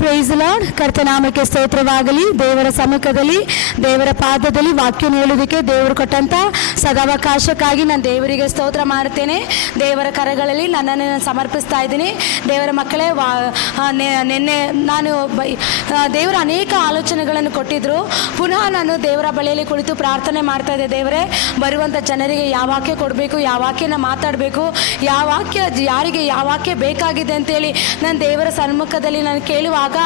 Price lord. ಕರ್ತನಾಮಕ್ಕೆ ಸ್ತೋತ್ರವಾಗಲಿ. ದೇವರ ಸಮ್ಮುಖದಲ್ಲಿ ದೇವರ ಪಾದದಲ್ಲಿ ವಾಕ್ಯ ಹೇಳುವುದಕ್ಕೆ ದೇವರು ಕೊಟ್ಟಂತ ಸದಾವಕಾಶಕ್ಕಾಗಿ ನಾನು ದೇವರಿಗೆ ಸ್ತೋತ್ರ ಮಾಡುತ್ತೇನೆ. ದೇವರ ಕರಗಳಲ್ಲಿ ನನ್ನನ್ನು ಸಮರ್ಪಿಸ್ತಾ ಇದ್ದೀನಿ. ದೇವರ ಮಕ್ಕಳೇ, ನಿನ್ನೆ ನಾನು ದೇವರ ಅನೇಕ ಆಲೋಚನೆಗಳನ್ನು ಕೊಟ್ಟಿದ್ರು. ಪುನಃ ನಾನು ದೇವರ ಬಳಿಯಲ್ಲಿ ಕುಳಿತು ಪ್ರಾರ್ಥನೆ ಮಾಡ್ತಾ ಇದ್ದೆ. ದೇವರೇ, ಬರುವಂಥ ಜನರಿಗೆ ಯಾವ ವಾಕ್ಯ ಕೊಡಬೇಕು, ಯಾವ ವಾಕ್ಯನ ಮಾತಾಡಬೇಕು, ಯಾವ ವಾಕ್ಯ ಯಾರಿಗೆ ಯಾವ ವಾಕ್ಯ ಬೇಕಾಗಿದೆ ಅಂತೇಳಿ ನಾನು ದೇವರ ಸನ್ಮುಖದಲ್ಲಿ ನಾನು ಕೇಳುವಾಗ,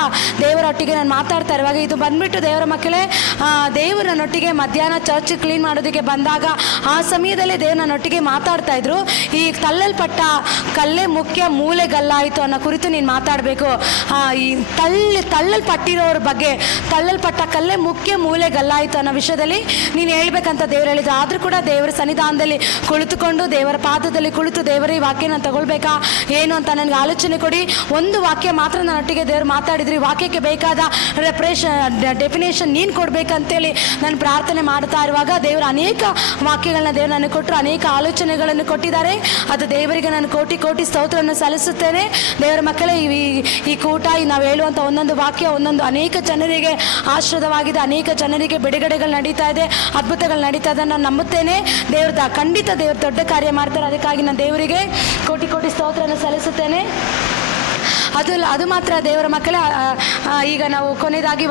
ದೇವರೊಟ್ಟಿಗೆ ನಾನು ಮಾತಾಡ್ತಾ ಇರುವಾಗ, ಇದು ಬಂದ್ಬಿಟ್ಟು ದೇವರ ಮಕ್ಕಳೇ, ದೇವರು ನನ್ನೊಟ್ಟಿಗೆ ಮಧ್ಯಾಹ್ನ ಚರ್ಚ್ ಕ್ಲೀನ್ ಮಾಡೋದಕ್ಕೆ ಬಂದಾಗ ಆ ಸಮಯದಲ್ಲಿ ದೇವರು ನನ್ನೊಟ್ಟಿಗೆ ಮಾತಾಡ್ತಾ ಇದ್ರು. ಈ ತಳ್ಳಲ್ಪಟ್ಟ ಕಲ್ಲೇ ಮುಖ್ಯ ಮೂಲೆಗಲ್ಲಾಯಿತು ಅನ್ನೋ ಕುರಿತು ನೀನು ಮಾತಾಡಬೇಕು. ಈ ತಳ್ಳಲ್ಪಟ್ಟಿರೋರ ಬಗ್ಗೆ, ತಳ್ಳಲ್ಪಟ್ಟ ಕಲ್ಲೇ ಮುಖ್ಯ ಮೂಲೆಗಲ್ಲಾಯಿತು ಅನ್ನೋ ವಿಷಯದಲ್ಲಿ ನೀನು ಹೇಳ್ಬೇಕಂತ ದೇವರು ಹೇಳಿದ್ರು. ಆದರೂ ಕೂಡ ದೇವರ ಸನ್ನಿಧಾನದಲ್ಲಿ ಕುಳಿತುಕೊಂಡು ದೇವರ ಪಾದದಲ್ಲಿ ಕುಳಿತು ದೇವರ ಈ ವಾಕ್ಯ ನಾನು ತಗೊಳ್ಬೇಕಾ ಏನು ಅಂತ ನನಗೆ ಆಲೋಚನೆ ಕೊಡಿ. ಒಂದು ವಾಕ್ಯ ಮಾತ್ರ ನನ್ನೊಟ್ಟಿಗೆ ದೇವರು ಮಾತಾಡಿದ್ರಿ. ವಾಕ್ಯಕ್ಕೆ ಬೇಕಾದ ಡೆಫಿನೇಷನ್ ನೀನು ಕೊಡ್ಬೇಕಂತೇಳಿ ನಾನು ಪ್ರಾರ್ಥನೆ ಮಾಡ್ತಾ ಇರುವಾಗ ದೇವರು ಅನೇಕ ವಾಕ್ಯಗಳನ್ನ ದೇವರು ನನಗೆ ಕೊಟ್ಟರು, ಅನೇಕ ಆಲೋಚನೆಗಳನ್ನು ಕೊಟ್ಟಿದ್ದಾರೆ. ಅದು ದೇವರಿಗೆ ನಾನು ಕೋಟಿ ಕೋಟಿ ಸ್ತೋತ್ರವನ್ನು ಸಲ್ಲಿಸುತ್ತೇನೆ. ದೇವರ ಮಕ್ಕಳೇ, ಈ ಕೂಟ ನಾವು ಹೇಳುವಂಥ ಒಂದೊಂದು ವಾಕ್ಯ ಒಂದೊಂದು ಅನೇಕ ಜನರಿಗೆ ಆಶ್ರದವಾಗಿದೆ, ಅನೇಕ ಜನರಿಗೆ ಬಿಡುಗಡೆಗಳು ನಡೀತಾ ಇದೆ, ಅದ್ಭುತಗಳು ನಡೀತಾ ಇದೆ. ನಾನು ನಂಬುತ್ತೇನೆ ದೇವ್ರ ಖಂಡಿತ ದೇವರು ದೊಡ್ಡ ಕಾರ್ಯ ಮಾಡ್ತಾರೆ. ಅದಕ್ಕಾಗಿ ನಾನು ದೇವರಿಗೆ ಕೋಟಿ ಕೋಟಿ ಸ್ತೋತ್ರವನ್ನು ಸಲ್ಲಿಸುತ್ತೇನೆ. ಅದು ಮಾತ್ರ ದೇವರ ಮಕ್ಕಳೇ, ಈಗ ನಾವು ಕೊನೆಯದಾಗಿ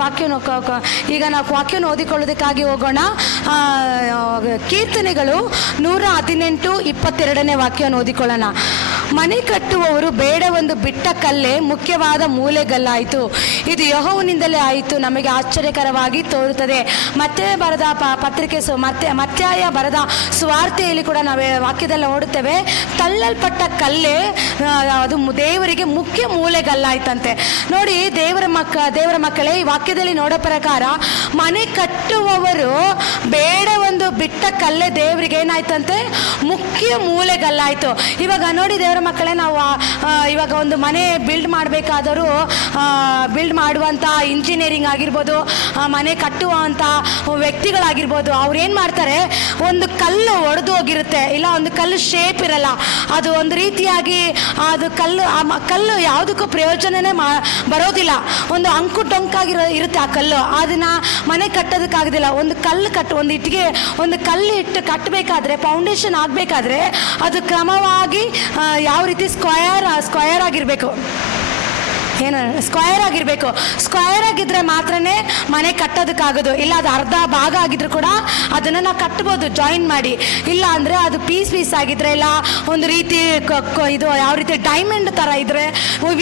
ಈಗ ನಾವು ವಾಕ್ಯವನ್ನು ಓದಿಕೊಳ್ಳೋದಕ್ಕಾಗಿ ಹೋಗೋಣ. ಕೀರ್ತನೆಗಳು 118:22 ವಾಕ್ಯವನ್ನು ಓದಿಕೊಳ್ಳೋಣ. ಮನೆ ಕಟ್ಟುವವರು ಬೇಡವೆಂದು ಬಿಟ್ಟ ಕಲ್ಲೇ ಮುಖ್ಯವಾದ ಮೂಲೆಗಲ್ಲಾಯಿತು, ಇದು ಯೆಹೋವನಿಂದಲೇ ಆಯಿತು, ನಮಗೆ ಆಶ್ಚರ್ಯಕರವಾಗಿ ತೋರುತ್ತದೆ. ಮತ್ತೆ ಬರೆದ ಪತ್ರಿಕೆ ಮತ್ತಾಯ ಬರೆದ ಸುವಾರ್ತೆಯಲ್ಲಿ ಕೂಡ ನಾವು ವಾಕ್ಯದಲ್ಲಿ ನೋಡುತ್ತೇವೆ, ತಳ್ಳಲ್ಪಟ್ಟ ಕಲ್ಲೇ ಅದು ದೇವರಿಗೆ ಮುಖ್ಯ ಮೂಲೆಗಲ್ಲಾಯ್ತಂತೆ. ನೋಡಿ, ದೇವರ ಮಕ್ಕಳೇ, ಈ ವಾಕ್ಯದಲ್ಲಿ ನೋಡೋ ಪ್ರಕಾರ ಮನೆ ಕಟ್ಟುವವರು ಬೇಡವೆಂದು ಬಿಟ್ಟ ಕಲ್ಲೇ ದೇವರಿಗೆ ಏನಾಯ್ತಂತೆ, ಮುಖ್ಯ ಮೂಲೆಗಲ್ಲಾಯಿತು. ಇವಾಗ ನೋಡಿ ದೇವರ ಮಕ್ಕಳೇ, ನಾವು ಇವಾಗ ಒಂದು ಮನೆ ಬಿಲ್ಡ್ ಮಾಡಬೇಕಾದರೂ ಬಿಲ್ಡ್ ಮಾಡುವಂಥ ಇಂಜಿನಿಯರಿಂಗ್ ಆಗಿರ್ಬೋದು, ಮನೆ ಕಟ್ಟುವಂಥ ವ್ಯಕ್ತಿಗಳಾಗಿರ್ಬೋದು, ಅವ್ರು ಏನು ಮಾಡ್ತಾರೆ, ಒಂದು ಕಲ್ಲು ಒಡೆದು ಹೋಗಿರುತ್ತೆ, ಇಲ್ಲ ಒಂದು ಕಲ್ಲು ಶೇಪ್ ಇರಲ್ಲ, ಅದು ಒಂದು ರೀತಿಯಾಗಿ ಅದು ಕಲ್ಲು ಯಾವುದಕ್ಕೂ ಪ್ರಯೋಜನನೇ ಬರೋದಿಲ್ಲ, ಒಂದು ಅಂಕು ಡೊಂಕಾಗಿರೋ ಇರುತ್ತೆ ಆ ಕಲ್ಲು, ಅದನ್ನ ಮನೆ ಕಟ್ಟೋದಕ್ಕಾಗೋದಿಲ್ಲ. ಒಂದು ಇಟ್ಟಿಗೆ ಒಂದು ಕಲ್ಲು ಇಟ್ಟು ಕಟ್ಟಬೇಕಾದ್ರೆ, ಫೌಂಡೇಶನ್ ಆಗಬೇಕಾದ್ರೆ ಅದು ಕ್ರಮವಾಗಿ ಯಾವ ರೀತಿ ಸ್ಕ್ವಯರ್ ಆಗಿರಬೇಕು, ಸ್ಕ್ವಯರ್ ಆಗಿದ್ರೆ ಮಾತ್ರನೇ ಮನೆ ಕಟ್ಟೋದಕ್ಕಾಗೋದು. ಇಲ್ಲ ಅದು ಅರ್ಧ ಭಾಗ ಆಗಿದ್ರು ಕೂಡ ಅದನ್ನು ನಾವು ಕಟ್ಬೋದು ಜಾಯಿನ್ ಮಾಡಿ. ಇಲ್ಲ ಅಂದರೆ ಅದು ಪೀಸ್ ಆಗಿದ್ರೆ, ಇಲ್ಲ ಒಂದು ರೀತಿ ಇದು ಯಾವ ರೀತಿ ಡೈಮಂಡ್ ಥರ ಇದ್ರೆ,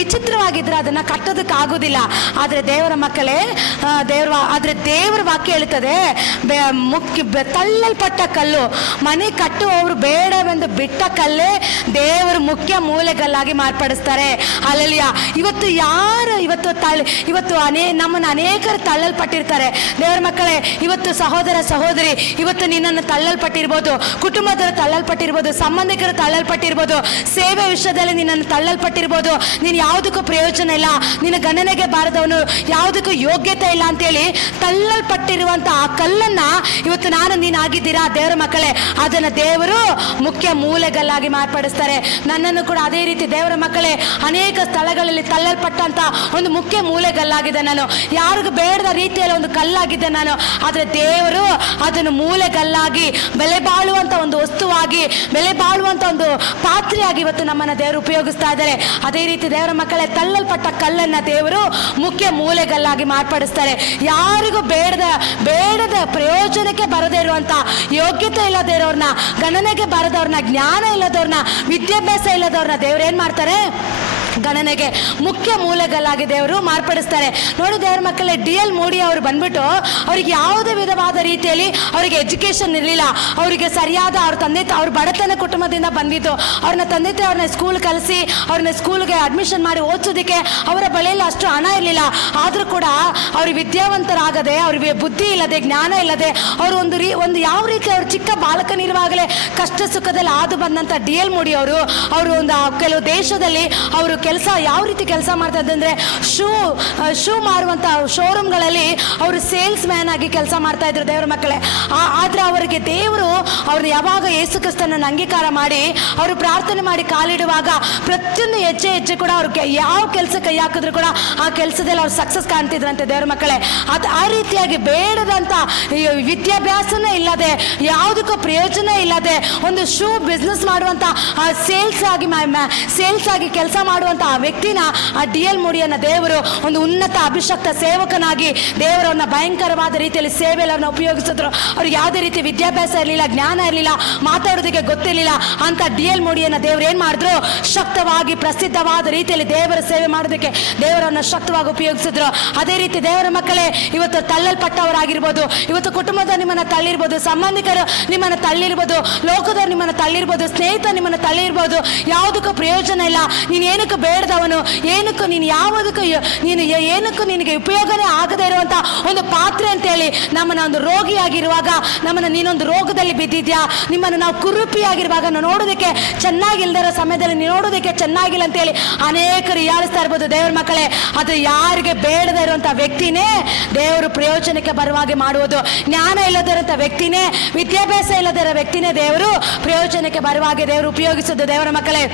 ವಿಚಿತ್ರವಾಗಿದ್ರೆ ಅದನ್ನು ಕಟ್ಟೋದಕ್ಕಾಗೋದಿಲ್ಲ. ಆದರೆ ದೇವರ ಮಕ್ಕಳೇ, ದೇವರ ವಾಕ್ಯ ಹೇಳ್ತದೆ, ತಳ್ಳಲ್ಪಟ್ಟ ಕಲ್ಲು, ಮನೆ ಕಟ್ಟುವವರು ಬೇಡವೆಂದು ಬಿಟ್ಟ ಕಲ್ಲೇ ದೇವರು ಮುಖ್ಯ ಮೂಲೆಗಲ್ಲಾಗಿ ಮಾರ್ಪಡಿಸ್ತಾರೆ. ಅಲ್ಲಲ್ಲಿಯ ಇವತ್ತು ನಮ್ಮನ್ನು ಅನೇಕರು ತಳ್ಳಲ್ಪಟ್ಟಿರ್ತಾರೆ. ದೇವರ ಮಕ್ಕಳೇ, ಇವತ್ತು ಸಹೋದರ ಸಹೋದರಿ, ಇವತ್ತು ನಿನ್ನನ್ನು ತಳ್ಳಲ್ಪಟ್ಟಿರ್ಬೋದು, ಕುಟುಂಬದವರು ತಳ್ಳಲ್ಪಟ್ಟಿರ್ಬೋದು, ಸಂಬಂಧಿಕರು ತಳ್ಳಲ್ಪಟ್ಟಿರ್ಬೋದು, ಸೇವೆ ವಿಷಯದಲ್ಲಿ ನಿನ್ನನ್ನು ತಳ್ಳಲ್ಪಟ್ಟಿರ್ಬೋದು, ನೀನು ಯಾವುದಕ್ಕೂ ಪ್ರಯೋಜನ ಇಲ್ಲ, ನಿನ್ನ ಗಣನೆಗೆ ಬಾರದವನು, ಯಾವುದಕ್ಕೂ ಯೋಗ್ಯತೆ ಇಲ್ಲ ಅಂತೇಳಿ ತಳ್ಳಲ್ಪಟ್ಟಿರುವಂಥ ಆ ಕಲ್ಲನ್ನು ಇವತ್ತು ನೀನು ಆಗಿದ್ದೀರಾ ದೇವರ ಮಕ್ಕಳೇ, ಅದನ್ನು ದೇವರು ಮುಖ್ಯ ಮೂಲೆಗಲ್ಲಾಗಿ ಮಾರ್ಪಡಿಸ್ತಾರೆ. ನನ್ನನ್ನು ಕೂಡ ಅದೇ ರೀತಿ ದೇವರ ಮಕ್ಕಳೇ, ಅನೇಕ ಸ್ಥಳಗಳಲ್ಲಿ ತಳ್ಳಲ್ಪಟ್ಟಂತ ಒಂದು ಮುಖ್ಯ ಮೂಲೆಗಲ್ಲಾಗಿದೆ ನಾನು, ಯಾರಿಗೂ ಬೇಡದ ರೀತಿಯಲ್ಲಿ ಒಂದು ಕಲ್ಲಾಗಿದೆ ನಾನು. ಆದರೆ ದೇವರು ಅದನ್ನು ಮೂಲೆಗಲ್ಲಾಗಿ, ಬೆಲೆ ಬಾಳುವಂತ ಒಂದು ವಸ್ತುವಾಗಿ, ಬೆಲೆ ಬಾಳುವಂತ ಒಂದು ಪಾತ್ರೆಯಾಗಿ ಇವತ್ತು ನಮ್ಮನ್ನು ದೇವರು ಉಪಯೋಗಿಸ್ತಾ ಇದ್ದಾರೆ. ಅದೇ ರೀತಿ ದೇವರ ಮಕ್ಕಳೇ, ತಳ್ಳಲ್ಪಟ್ಟ ಕಲ್ಲನ್ನ ದೇವರು ಮುಖ್ಯ ಮೂಲೆಗಲ್ಲಾಗಿ ಮಾರ್ಪಡಿಸ್ತಾರೆ. ಯಾರಿಗೂ ಬೇಡದ ಪ್ರಯೋಜನಕ್ಕೆ ಬರದೇ ಇರುವಂತ, ಯೋಗ್ಯತೆ ಇಲ್ಲದೇ ಇರೋರ್ನ, ಗಣನೆಗೆ ಬರದವ್ರನ್ನ, ಜ್ಞಾನ ಇಲ್ಲದವ್ರನ್ನ, ವಿದ್ಯಾಭ್ಯಾಸ ಇಲ್ಲದವ್ರನ್ನ ದೇವ್ರು ಏನ್ ಮಾಡ್ತಾರೆ, ಗಣನೆಗೆ ಮುಖ್ಯ ಮೂಲೆಗಲ್ಲಾಗಿ ದೇವರು ಮಾರ್ಪಡಿಸ್ತಾರೆ. ನೋಡಿ ದೇವರ ಮಕ್ಕಳೇ, DL ಮೋಡಿ ಅವರು ಬಂದ್ಬಿಟ್ಟು ಅವ್ರಿಗೆ ಯಾವುದೇ ವಿಧವಾದ ರೀತಿಯಲ್ಲಿ ಅವರಿಗೆ ಎಜುಕೇಶನ್ ಇರಲಿಲ್ಲ, ಅವರಿಗೆ ಸರಿಯಾದ ಅವ್ರ ಬಡತನ ಕುಟುಂಬದಿಂದ ಬಂದಿದ್ದು, ಅವ್ರನ್ನ ಸ್ಕೂಲ್ ಕಲಿಸಿ ಅವ್ರನ್ನ ಸ್ಕೂಲ್ಗೆ ಅಡ್ಮಿಷನ್ ಮಾಡಿ ಓದಿಸೋದಕ್ಕೆ ಅವರ ಬಳಿಯಲ್ಲಿ ಅಷ್ಟು ಹಣ ಇರಲಿಲ್ಲ. ಆದರೂ ಕೂಡ ಅವ್ರಿಗೆ ವಿದ್ಯಾವಂತರಾಗದೆ, ಅವ್ರಿಗೆ ಬುದ್ಧಿ ಇಲ್ಲದೆ, ಜ್ಞಾನ ಇಲ್ಲದೆ, ಅವರು ಒಂದು ಯಾವ ರೀತಿ ಅವ್ರು ಚಿಕ್ಕ ಬಾಲಕನಿರುವಾಗಲೇ ಕಷ್ಟ ಸುಖದಲ್ಲಿ ಆದು ಬಂದಂಥ DL ಮೋಡಿ ಅವರು ಒಂದು ಕೆಲವು ದೇಶದಲ್ಲಿ ಅವರು ಕೆಲಸ ಯಾವ ರೀತಿ ಕೆಲಸ ಮಾಡ್ತಾ ಇದ್ದೆ ಅಂದರೆ ಶೂ ಮಾರುವಂಥ ಶೋರೂಮ್ಗಳಲ್ಲಿ ಅವರು ಸೇಲ್ಸ್ ಮ್ಯಾನ್ ಆಗಿ ಕೆಲಸ ಮಾಡ್ತಾ ಇದ್ರು ದೇವರ ಮಕ್ಕಳೇ. ಆದರೆ ಅವರಿಗೆ ದೇವರು ಅವ್ರನ್ನ ಯಾವಾಗ ಯೇಸು ಕ್ರಿಸ್ತನನ್ನು ಅಂಗೀಕಾರ ಮಾಡಿ ಅವರು ಪ್ರಾರ್ಥನೆ ಮಾಡಿ ಕಾಲಿಡುವಾಗ ಪ್ರತಿಯೊಂದು ಹೆಜ್ಜೆ ಕೂಡ ಅವ್ರಿಗೆ ಯಾವ ಕೆಲಸ ಕೈ ಹಾಕಿದ್ರು ಕೂಡ ಆ ಕೆಲಸದಲ್ಲಿ ಅವ್ರು ಸಕ್ಸಸ್ ಕಾಣ್ತಿದ್ರಂತೆ ದೇವರ ಮಕ್ಕಳೇ. ಆ ರೀತಿಯಾಗಿ ಬೇಡದಂಥ ವಿದ್ಯಾಭ್ಯಾಸನೇ ಇಲ್ಲದೆ ಯಾವುದಕ್ಕೂ ಪ್ರಯೋಜನ ಇಲ್ಲದೆ ಒಂದು ಶೂ ಬಿಸ್ನೆಸ್ ಮಾಡುವಂಥ ಸೇಲ್ಸ್ ಆಗಿ ಕೆಲಸ ಮಾಡುವಂಥ ಆ ವ್ಯಕ್ತಿನ ಆ DL ಮೂಡಿಯನ್ನ ದೇವರು ಒಂದು ಉನ್ನತ ಅಭಿಷಕ್ತ ಸೇವಕನಾಗಿ ದೇವರನ್ನ ಭಯಂಕರವಾದ ರೀತಿಯಲ್ಲಿ ಸೇವೆಯಲ್ಲಿ ಅವ್ರನ್ನ ಉಪಯೋಗಿಸಿದ್ರು. ಅವ್ರಿಗೆ ಯಾವುದೇ ರೀತಿ ವಿದ್ಯಾಭ್ಯಾಸ ಇರಲಿಲ್ಲ, ಜ್ಞಾನ ಇರಲಿಲ್ಲ, ಮಾತಾಡೋದಕ್ಕೆ ಗೊತ್ತಿರಲಿಲ್ಲ. ಅಂತ DL ಮೂಡಿಯನ್ನ ದೇವರು ಏನು ಮಾಡಿದ್ರು, ಶಕ್ತವಾಗಿ ಪ್ರಸಿದ್ಧವಾದ ರೀತಿಯಲ್ಲಿ ದೇವರ ಸೇವೆ ಮಾಡೋದಕ್ಕೆ ದೇವರನ್ನ ಶಕ್ತವಾಗಿ ಉಪಯೋಗಿಸಿದ್ರು. ಅದೇ ರೀತಿ ದೇವರ ಮಕ್ಕಳೇ, ಇವತ್ತು ತಳ್ಳಲ್ಪಟ್ಟವರಾಗಿರ್ಬೋದು, ಇವತ್ತು ಕುಟುಂಬದ ನಿಮ್ಮನ್ನ ತಳ್ಳಿರ್ಬೋದು, ಸಂಬಂಧಿಕರು ನಿಮ್ಮನ್ನ ತಳ್ಳಿರ್ಬೋದು, ಲೋಕದವ್ರು ನಿಮ್ಮನ್ನ ತಳ್ಳಿರ್ಬೋದು, ಸ್ನೇಹಿತ ನಿಮ್ಮನ್ನ ತಳ್ಳಿರ್ಬೋದು. ಯಾವುದಕ್ಕೂ ಪ್ರಯೋಜನ ಇಲ್ಲ, ನೀನು ಏನಕ್ಕೂ ಬೇಡದವನು, ಏನಕ್ಕೂ ನೀನು ಯಾವುದಕ್ಕೂ ಏನಕ್ಕೂ ನಿನಗೆ ಉಪಯೋಗನೇ ಆಗದೇ ಇರುವಂತ ಒಂದು ಪಾತ್ರೆ ಅಂತೇಳಿ ನಮ್ಮನ್ನ ಒಂದು ರೋಗಿಯಾಗಿರುವಾಗ, ನಮ್ಮನ್ನ ನೀನೊಂದು ರೋಗದಲ್ಲಿ ಬಿದ್ದಿದ್ಯಾ, ನಿಮ್ಮನ್ನು ನಾವು ಕುರುಪಿಯಾಗಿರುವಾಗ ನೋಡೋದಕ್ಕೆ ಚೆನ್ನಾಗಿಲ್ದಿರೋ ಸಮಯದಲ್ಲಿ ನೋಡೋದಕ್ಕೆ ಚೆನ್ನಾಗಿಲ್ಲ ಅಂತೇಳಿ ಅನೇಕರು ಯಾರಿಸ್ತಾ ಇರ್ಬೋದು ದೇವರ ಮಕ್ಕಳೇ. ಅದು ಯಾರಿಗೆ ಬೇಡದೇ ಇರುವಂತ ವ್ಯಕ್ತಿನೇ ದೇವರು ಪ್ರಯೋಜನಕ್ಕೆ ಬರುವಾಗೆ ಮಾಡುವುದು. ಜ್ಞಾನ ಇಲ್ಲದಿರುವಂತ ವ್ಯಕ್ತಿನೇ, ವಿದ್ಯಾಭ್ಯಾಸ ಇಲ್ಲದಿರೋ ವ್ಯಕ್ತಿನೇ ದೇವರು ಪ್ರಯೋಜನಕ್ಕೆ ಬರುವಾಗೆ ದೇವರು ಉಪಯೋಗಿಸೋದು ದೇವರ ಮಕ್ಕಳೇ.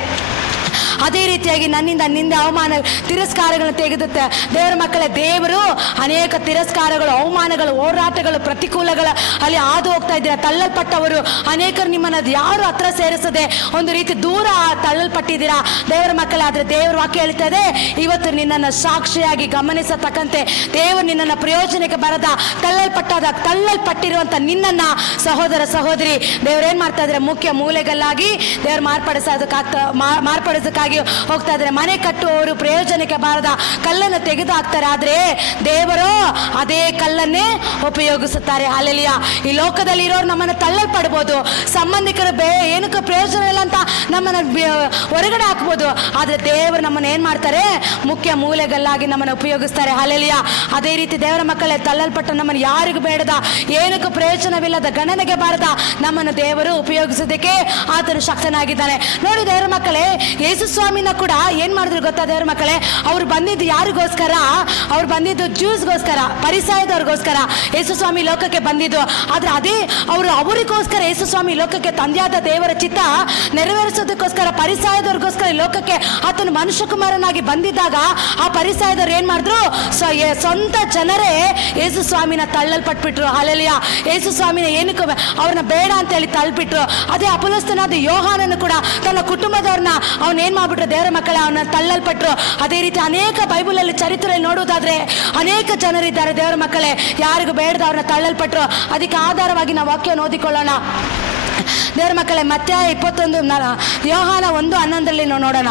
ಅದೇ ರೀತಿಯಾಗಿ ನನ್ನಿಂದ ನಿಂದೆ ಅವಮಾನ ತಿರಸ್ಕಾರಗಳನ್ನು ತೆಗೆದುತ್ತೆ ದೇವರ ಮಕ್ಕಳೇ. ದೇವರು ಅನೇಕ ತಿರಸ್ಕಾರಗಳು, ಅವಮಾನಗಳು, ಹೋರಾಟಗಳು, ಪ್ರತಿಕೂಲಗಳ ಅಲ್ಲಿ ಹಾದು ಹೋಗ್ತಾ ಇದ್ದೀರಾ. ತಳ್ಳಲ್ಪಟ್ಟವರು ಅನೇಕರು ನಿಮ್ಮನ್ನು ಯಾರು ಹತ್ರ ಸೇರಿಸದೆ ಒಂದು ರೀತಿ ದೂರ ತಳ್ಳಲ್ಪಟ್ಟಿದ್ದೀರಾ ದೇವರ ಮಕ್ಕಳೇ. ಆದರೆ ದೇವರ ವಾಕ್ಯ ಹೇಳ್ತಾ ಇದೆ, ಇವತ್ತು ನಿನ್ನನ್ನು ಸಾಕ್ಷಿಯಾಗಿ ಗಮನಿಸತಕ್ಕಂತೆ ದೇವರು ನಿನ್ನನ್ನು ಪ್ರಯೋಜನಕ್ಕೆ ಬರದ ತಳ್ಳಲ್ಪಟ್ಟಿರುವಂಥ ನಿನ್ನನ್ನ ಸಹೋದರ ಸಹೋದರಿ ದೇವರು ಏನು ಮಾಡ್ತಾ ಇದ್ದಾರೆ, ಮುಖ್ಯ ಮೂಲೆಗಲ್ಲಾಗಿ ದೇವರು ಮಾರ್ಪಡಿಸೋದಕ್ಕಾಗಿ ಹೋಗ್ತಾ ಇದ್ದಾರೆ. ಮನೆ ಕಟ್ಟುವವರು ಪ್ರಯೋಜನಕ್ಕೆ ಬಾರದ ಕಲ್ಲನ್ನು ತೆಗೆದು ಹಾಕ್ತಾರೆ, ಆದ್ರೆ ದೇವರು ಅದೇ ಕಲ್ಲನ್ನೇ ಉಪಯೋಗಿಸುತ್ತಾರೆ. ಹಲ್ಲೆಲೂಯಾ. ಈ ಲೋಕದಲ್ಲಿ ಇರೋರು ನಮ್ಮನ್ನು ತಳ್ಳಲ್ಪಡ್ಬೋದು, ಸಂಬಂಧಿಕರು ಏನಕ್ಕೂ ಪ್ರಯೋಜನ ಇಲ್ಲ ಅಂತ ನಮ್ಮನ್ನು ಹೊರಗಡೆ ಹಾಕ್ಬೋದು, ಆದ್ರೆ ದೇವರು ನಮ್ಮನ್ನು ಏನ್ ಮಾಡ್ತಾರೆ, ಮುಖ್ಯ ಮೂಲೆಗಲ್ಲಾಗಿ ನಮ್ಮನ್ನು ಉಪಯೋಗಿಸ್ತಾರೆ. ಹಲ್ಲೆಲೂಯಾ. ಅದೇ ರೀತಿ ದೇವರ ಮಕ್ಕಳೇ, ತಳ್ಳಲ್ಪಟ್ಟ ನಮ್ಮನ್ನು ಯಾರಿಗೂ ಬೇಡದ, ಏನಕ್ಕೂ ಪ್ರಯೋಜನವಿಲ್ಲದ, ಗಣನೆಗೆ ಬಾರದ ನಮ್ಮನ್ನು ದೇವರು ಉಪಯೋಗಿಸೋದಕ್ಕೆ ಆತನು ಶಕ್ತನಾಗಿದ್ದಾನೆ. ನೋಡಿ ದೇವರ ಮಕ್ಕಳೇ, ಯೇಸು ಸ್ವಾಮಿನ ಕೂಡ ಏನ್ ಮಾಡಿದ್ರು ಗೊತ್ತಾ ದೇವರ ಮಕ್ಕಳೇ, ಅವ್ರು ಬಂದಿದ್ದು ಯಾರಿಗೋಸ್ಕರ, ಅವ್ರು ಬಂದಿದ್ದು ಜ್ಯೂಸ್ಗೋಸ್ಕರ, ಪರಿಸಾಯದವ್ರಿಗೋಸ್ಕರ ಯೇಸು ಸ್ವಾಮಿ ಲೋಕಕ್ಕೆ ಬಂದಿದ್ದು. ಆದ್ರೆ ಅದೇ ಅವರಿಗೋಸ್ಕರ ಯೇಸು ಸ್ವಾಮಿ ಲೋಕಕ್ಕೆ ತಂದೆಯಾದ ದೇವರ ಚಿತ್ತ ನೆರವೇರಿಸೋದಕ್ಕೋಸ್ಕರ ಪರಿಸಾಯದವ್ರಿಗೋಸ್ಕರ ಲೋಕಕ್ಕೆ ಆತನು ಮನುಷ್ಯ ಕುಮಾರನಾಗಿ ಬಂದಿದ್ದಾಗ ಆ ಪರಿಸಾಯದವ್ರು ಏನ್ ಮಾಡಿದ್ರು, ಸ್ವಂತ ಜನರೇ ಯೇಸು ಸ್ವಾಮಿನ ತಳ್ಳಲ್ಪಟ್ಬಿಟ್ರು. ಹಲ್ಲೆಲೂಯಾ. ಯೇಸು ಸ್ವಾಮಿನ ಏನಕ್ಕೂ ಅವ್ರನ್ನ ಬೇಡ ಅಂತ ಹೇಳಿ ತಳ್ಳಿಬಿಟ್ರು. ಅದೇ ಅಪೊಸ್ತಲನಾದ ಯೋಹಾನನು ಕೂಡ ತನ್ನ ಕುಟುಂಬದವ್ರನ್ನ ಅವನೇನ್ ಮಾಡ್ಬಿಟ್ರು ದೇವರ ಮಕ್ಕಳೇ, ಅವನ ತಳ್ಳಲ್ಪಟ್ರು. ಅದೇ ರೀತಿ ಅನೇಕ ಬೈಬಲಲ್ಲಿ ಚರಿತ್ರೆಯಲ್ಲಿ ನೋಡುವುದಾದ್ರೆ ಅನೇಕ ಜನರಿದ್ದಾರೆ ದೇವರ ಮಕ್ಕಳೇ, ಯಾರಿಗೂ ಬೇಡದ ಅವ್ರನ್ನ ತಳ್ಳಲ್ಪಟ್ರು. ಅದಕ್ಕೆ ಆಧಾರವಾಗಿ ನಾವು ವಾಕ್ಯ ಓದಿಕೊಳ್ಳೋಣ ದೇವರ ಮಕ್ಕಳೇ. ಮತ್ತಾಯ 21, ಯೋಹಾನ 1:11 ನಾವು ನೋಡೋಣ.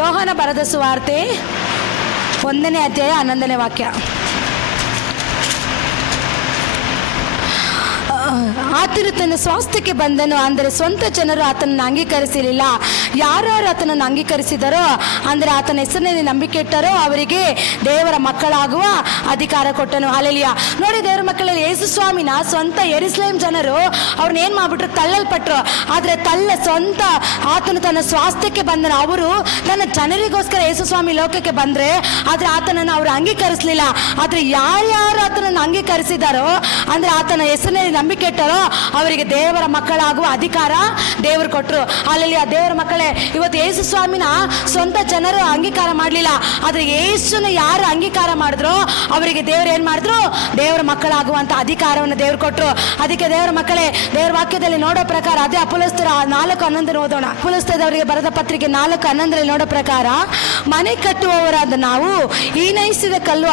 ಯೋಹಾನ ಬರೆದ ಸುವಾರ್ತೆ 1ನೇ ಅಧ್ಯಾಯ 11ನೇ ವಾಕ್ಯ. ಆತನು ತನ್ನ ಸ್ವಾಸ್ಥ್ಯಕ್ಕೆ ಬಂದನು, ಅಂದರೆ ಸ್ವಂತ ಜನರು ಆತನನ್ನು ಅಂಗೀಕರಿಸಲಿಲ್ಲ. ಯಾರ್ಯಾರು ಆತನನ್ನು ಅಂಗೀಕರಿಸಿದರೋ, ಅಂದರೆ ಆತನ ಹೆಸರಿನಲ್ಲಿ ನಂಬಿಕೆ ಇಟ್ಟರೋ ಅವರಿಗೆ ದೇವರ ಮಕ್ಕಳಾಗುವ ಅಧಿಕಾರ ಕೊಟ್ಟನು. ಹಲ್ಲೆಲೂಯಾ. ನೋಡಿ ದೇವರ ಮಕ್ಕಳಲ್ಲಿ, ಯೇಸು ಸ್ವಾಮಿನ ಸ್ವಂತ ಯೆರೂಸಲೇಮ್ ಜನರು ಅವ್ರನ್ನ ಏನ್ ಮಾಡ್ಬಿಟ್ರು, ತಳ್ಳಲ್ಪಟ್ರು. ಆದ್ರೆ ಸ್ವಂತ ಆತನು ತನ್ನ ಸ್ವಾಸ್ಥ್ಯಕ್ಕೆ ಬಂದನು. ಅವರು ತನ್ನ ಜನರಿಗೋಸ್ಕರ ಯೇಸು ಸ್ವಾಮಿ ಲೋಕಕ್ಕೆ ಬಂದ್ರೆ, ಆದ್ರೆ ಆತನನ್ನು ಅವರು ಅಂಗೀಕರಿಸಲಿಲ್ಲ. ಆದ್ರೆ ಯಾರ್ಯಾರು ಆತನನ್ನು ಅಂಗೀಕರಿಸಿದಾರೋ, ಅಂದ್ರೆ ಆತನ ಹೆಸರಿನಲ್ಲಿ ನಂಬಿಕೆ ಇಟ್ಟರೋ ಅವರಿಗೆ ದೇವರ ಮಕ್ಕಳಾಗುವ ಅಧಿಕಾರ ದೇವರು ಕೊಟ್ಟರು. ಅಲ್ಲಿ ಆ ದೇವರ ಮಕ್ಕಳೇ, ಇವತ್ತು ಯೇಸು ಸ್ವಾಮಿನ ಸ್ವಂತ ಜನರು ಅಂಗೀಕಾರ ಮಾಡಲಿಲ್ಲ, ಆದ್ರೆ ಯೇಸುನ ಯಾರು ಅಂಗೀಕಾರ ಮಾಡಿದ್ರು ಅವರಿಗೆ ದೇವರು ಏನ್ ಮಾಡಿದ್ರು, ದೇವರ ಮಕ್ಕಳಾಗುವಂತ ಅಧಿಕಾರವನ್ನು ದೇವರು ಕೊಟ್ಟರು. ಅದಕ್ಕೆ ದೇವರ ಮಕ್ಕಳೇ, ದೇವರ ವಾಕ್ಯದಲ್ಲಿ ನೋಡೋ ಪ್ರಕಾರ, ಅದೇ ಅಪೊಸ್ತಲರ 4:11 ಓದೋಣ. ಅಪೊಸ್ತಲರಿಗೆ ಬರೆದ ಪತ್ರಿಕೆ 4:11 ನೋಡೋ ಪ್ರಕಾರ, ಮನೆ ಕಟ್ಟುವವರಾದ ನಾವು ಈ ನೈಸಿದ ಕಲ್ಲು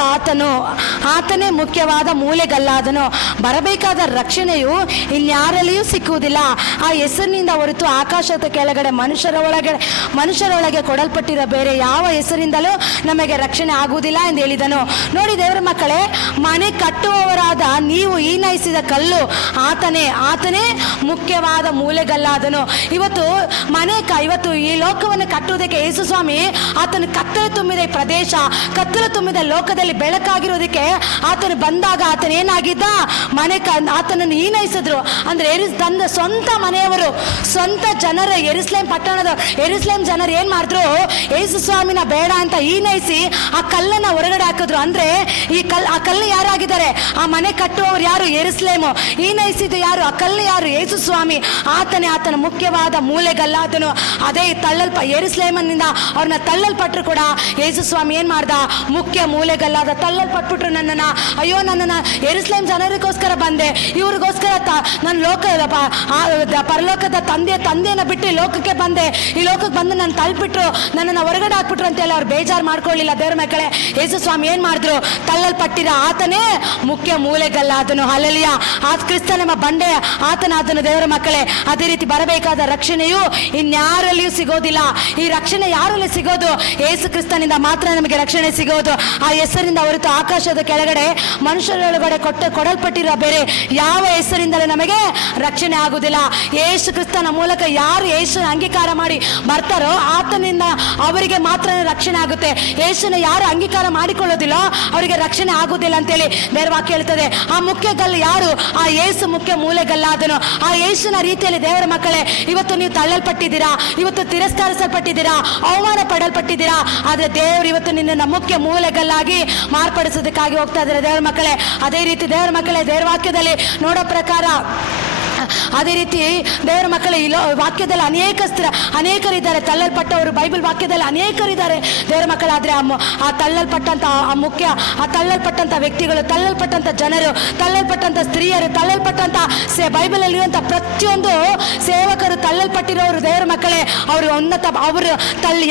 ಆತನೇ ಮುಖ್ಯವಾದ ಮೂಲೆಗಲ್ಲಾದನು. ಬರಬೇಕಾದ ರಕ್ಷಣೆಯು ಇನ್ಯಾರಲ್ಲಿಯೂ ಸಿಕ್ಕುವುದಿಲ್ಲ. ಆ ಹೆಸರಿನಿಂದ ಹೊರತು ಆಕಾಶದ ಕೆಳಗಡೆ ಮನುಷ್ಯರೊಳಗೆ ಕೊಡಲ್ಪಟ್ಟಿರೋ ಬೇರೆ ಯಾವ ಹೆಸರಿಂದಲೂ ನಮಗೆ ರಕ್ಷಣೆ ಆಗುವುದಿಲ್ಲ ಎಂದು ಹೇಳಿದನು. ನೋಡಿ ದೇವರ ಮಕ್ಕಳೇ, ಮನೆ ಕಟ್ಟುವವರಾದ ನೀವು ಈನೈಸಿದ ಕಲ್ಲು ಆತನೇ ಮುಖ್ಯವಾದ ಮೂಲೆಗಲ್ಲಾದನು. ಇವತ್ತು ಈ ಲೋಕವನ್ನು ಕಟ್ಟುವುದಕ್ಕೆ ಯೇಸು ಸ್ವಾಮಿ ಆತನು ಕತ್ತಲೆ ತುಂಬಿದ ಈ ಪ್ರದೇಶ, ಕತ್ತಲೆ ತುಂಬಿದ ಲೋಕದಲ್ಲಿ ಬೆಳಕಾಗಿರೋದಕ್ಕೆ ಆತನು ಬಂದಾಗ ಆತನ ಏನಾಗಿದ್ದ, ಆತನನ್ನು ಈನೈಸಿದ್ರು. ಅಂದ್ರೆ ತನ್ನ ಸ್ವಂತ ಮನೆಯವರು, ಸ್ವಂತ ಜನರು, ಯೆರೂಸಲೇಮ್ ಜನರು ಏನ್ ಮಾಡಿದ್ರು, ಯೇಸು ಸ್ವಾಮಿನ ಬೇಡ ಅಂತ ಈನೈಸಿ ಆ ಕಲ್ಲನ್ನ ಹೊರಗಡೆ ಹಾಕಿದ್ರು. ಅಂದ್ರೆ ಆ ಕಲ್ಲು ಯಾರಾಗಿದ್ದಾರೆ? ಆ ಮನೆ ಕಟ್ಟುವವರು ಯಾರು? ಯೆರೂಸಲೇಮು. ಈನೈಸಿದ್ದು ಯಾರು? ಆ ಕಲ್ಲು ಯಾರು? ಯೇಸು ಸ್ವಾಮಿ. ಆತನ ಮುಖ್ಯವಾದ ಮೂಲೆಗಲ್ಲಾದನು. ಅದೇ ಯೆರೂಸಲೇಮಿನಿಂದ ಅವ್ರನ್ನ ತಳ್ಳಲ್ಪಟ್ಟರು ಕೂಡ ಯೇಸು ಸ್ವಾಮಿ ಏನ್ ಮಾಡ್ದ? ಮುಖ್ಯ ಮೂಲೆಗಲ್ಲಾದ. ತಳ್ಳಲ್ಪಟ್ಬಿಟ್ರು ನನ್ನನ್ನ. ಅಯ್ಯೋ, ನನ್ನನ್ನ ಯೆರೂಸಲೇಮ್ ಜನರಿಗೋಸ್ಕರ ಬಂದೆ, ಇವ್ರಿಗೋಸ್ಕರ ನನ್ನ ಪರಲೋಕದ ತಂದೆಯನ್ನ ಬಿಟ್ಟು ಲೋಕಕ್ಕೆ ಬಂದೆ, ಈ ಲೋಕಕ್ಕೆ ಬಂದು ನನ್ನ ತಳ್ಬಿಟ್ರು, ನನ್ನನ್ನು ಹೊರಗಡೆ ಹಾಕ್ಬಿಟ್ರು ಅಂತೇಳಿ ಅವ್ರು ಬೇಜಾರು ಮಾಡ್ಕೊಳ್ಳಿಲ್ಲ. ದೇವ್ರ ಮಕ್ಕಳೇ, ಯೇಸು ಸ್ವಾಮಿ ಏನ್ ಮಾಡಿದ್ರು? ತಳ್ಳಲ್ಪಟ್ಟಿರ ಆತನೇ ಮುಖ್ಯ ಮೂಲೆಗಲ್ಲಾದನು. ಹಲ್ಲೆಲೂಯಾ. ಕ್ರಿಸ್ತನೆಂಬ ಬಂಡೆ ಆತನಾದನು. ದೇವರ ಮಕ್ಕಳೇ, ಅದೇ ರೀತಿ ಬರಬೇಕಾದ ರಕ್ಷಣೆಯು ಇನ್ಯಾರಲ್ಲಿಯೂ ಸಿಗೋದಿಲ್ಲ. ಈ ರಕ್ಷಣೆ ಯಾರಲ್ಲಿ ಸಿಗೋದು? ಯೇಸು ಕ್ರಿಸ್ತನಿಂದ ಮಾತ್ರ ನಮಗೆ ರಕ್ಷಣೆ ಸಿಗೋದು. ಆ ಹೆಸರಿಂದ ಹೊರತು ಆಕಾಶದ ಕೆಳಗಡೆ ಮನುಷ್ಯರೊಳಗಡೆ ಕೊಡಲ್ಪಟ್ಟಿರೋ ಬೇರೆ ಯಾವ ಹೆಸರಿಂದಲೂ ನಮಗೆ ರಕ್ಷಣೆ ಆಗುವುದಿಲ್ಲ. ಯೇಸು ಕ್ರಿಸ್ತನ ಮೂಲಕ ಯಾರು ಯೇಸುನ ಅಂಗೀಕಾರ ಮಾಡಿ ಬರ್ತಾರೋ ಆತನಿಂದ ಅವರಿಗೆ ಮಾತ್ರ ರಕ್ಷಣೆ ಆಗುತ್ತೆ. ಯೇಸುನ ಯಾರು ಅಂಗೀಕಾರ ಮಾಡಿಕೊಳ್ಳೋದಿಲ್ಲೋ ಅವರಿಗೆ ರಕ್ಷಣೆ ಆಗುವುದಿಲ್ಲ ಅಂತೇಳಿ ದೇವರ ವಾಕ್ಯ ಹೇಳ್ತದೆ. ಆ ಮುಖ್ಯ ಗಲ್ಲು ಯಾರು? ಆ ಯೇಸು ಮುಖ್ಯ ಮೂಲೆಗಲ್ಲಾದನು. ಆ ಯೇಸುನ ರೀತಿಯಲ್ಲಿ ದೇವರ ಮಕ್ಕಳೇ, ಇವತ್ತು ನೀವು ತಳ್ಳಲ್ಪಟ್ಟಿದ್ದೀರಾ, ಇವತ್ತು ತಿರಸ್ಕರಿಸಲ್ಪಟ್ಟಿದ್ದೀರಾ, ಅವಮಾನ ಪಡಲ್ಪಟ್ಟಿದ್ದೀರಾ. ಆದ್ರೆ ದೇವರು ಇವತ್ತು ನಿನ್ನನ್ನು ಮುಖ್ಯ ಮೂಲೆಗಲ್ಲಾಗಿ ಮಾರ್ಪಡಿಸೋದಕ್ಕಾಗಿ ಹೋಗ್ತಾ ಇದ್ದಾರೆ ದೇವರ ಮಕ್ಕಳೇ. ಅದೇ ರೀತಿ ದೇವರ ಮಕ್ಕಳೇ, ದೇವರ ವಾಕ್ಯದಲ್ಲಿ ನೋಡೋ ಪ್ರಕಾರ ಅದೇ ರೀತಿ ದೇವರ ಮಕ್ಕಳೇ, ಈ ವಾಕ್ಯದಲ್ಲಿ ಅನೇಕರಿದ್ದಾರೆ ತಳ್ಳಲ್ಪಟ್ಟವರು. ಬೈಬಲ್ ವಾಕ್ಯದಲ್ಲಿ ಅನೇಕರಿದ್ದಾರೆ ದೇವರ ಮಕ್ಕಳು. ಆದ್ರೆ ಆ ತಳ್ಳಲ್ಪಟ್ಟಂತ ವ್ಯಕ್ತಿಗಳು, ತಳ್ಳಲ್ಪಟ್ಟಂತ ಜನರು, ತಳ್ಳಲ್ಪಟ್ಟಂತ ಸ್ತ್ರೀಯರು, ತಳ್ಳಲ್ಪಟ್ಟಂತ ಬೈಬಲ್ ಅಲ್ಲಿರುವಂತ ಪ್ರತಿಯೊಂದು ಸೇವಕರು ತಳ್ಳಲ್ಪಟ್ಟಿರೋರು ದೇವರ ಮಕ್ಕಳೇ. ಅವರು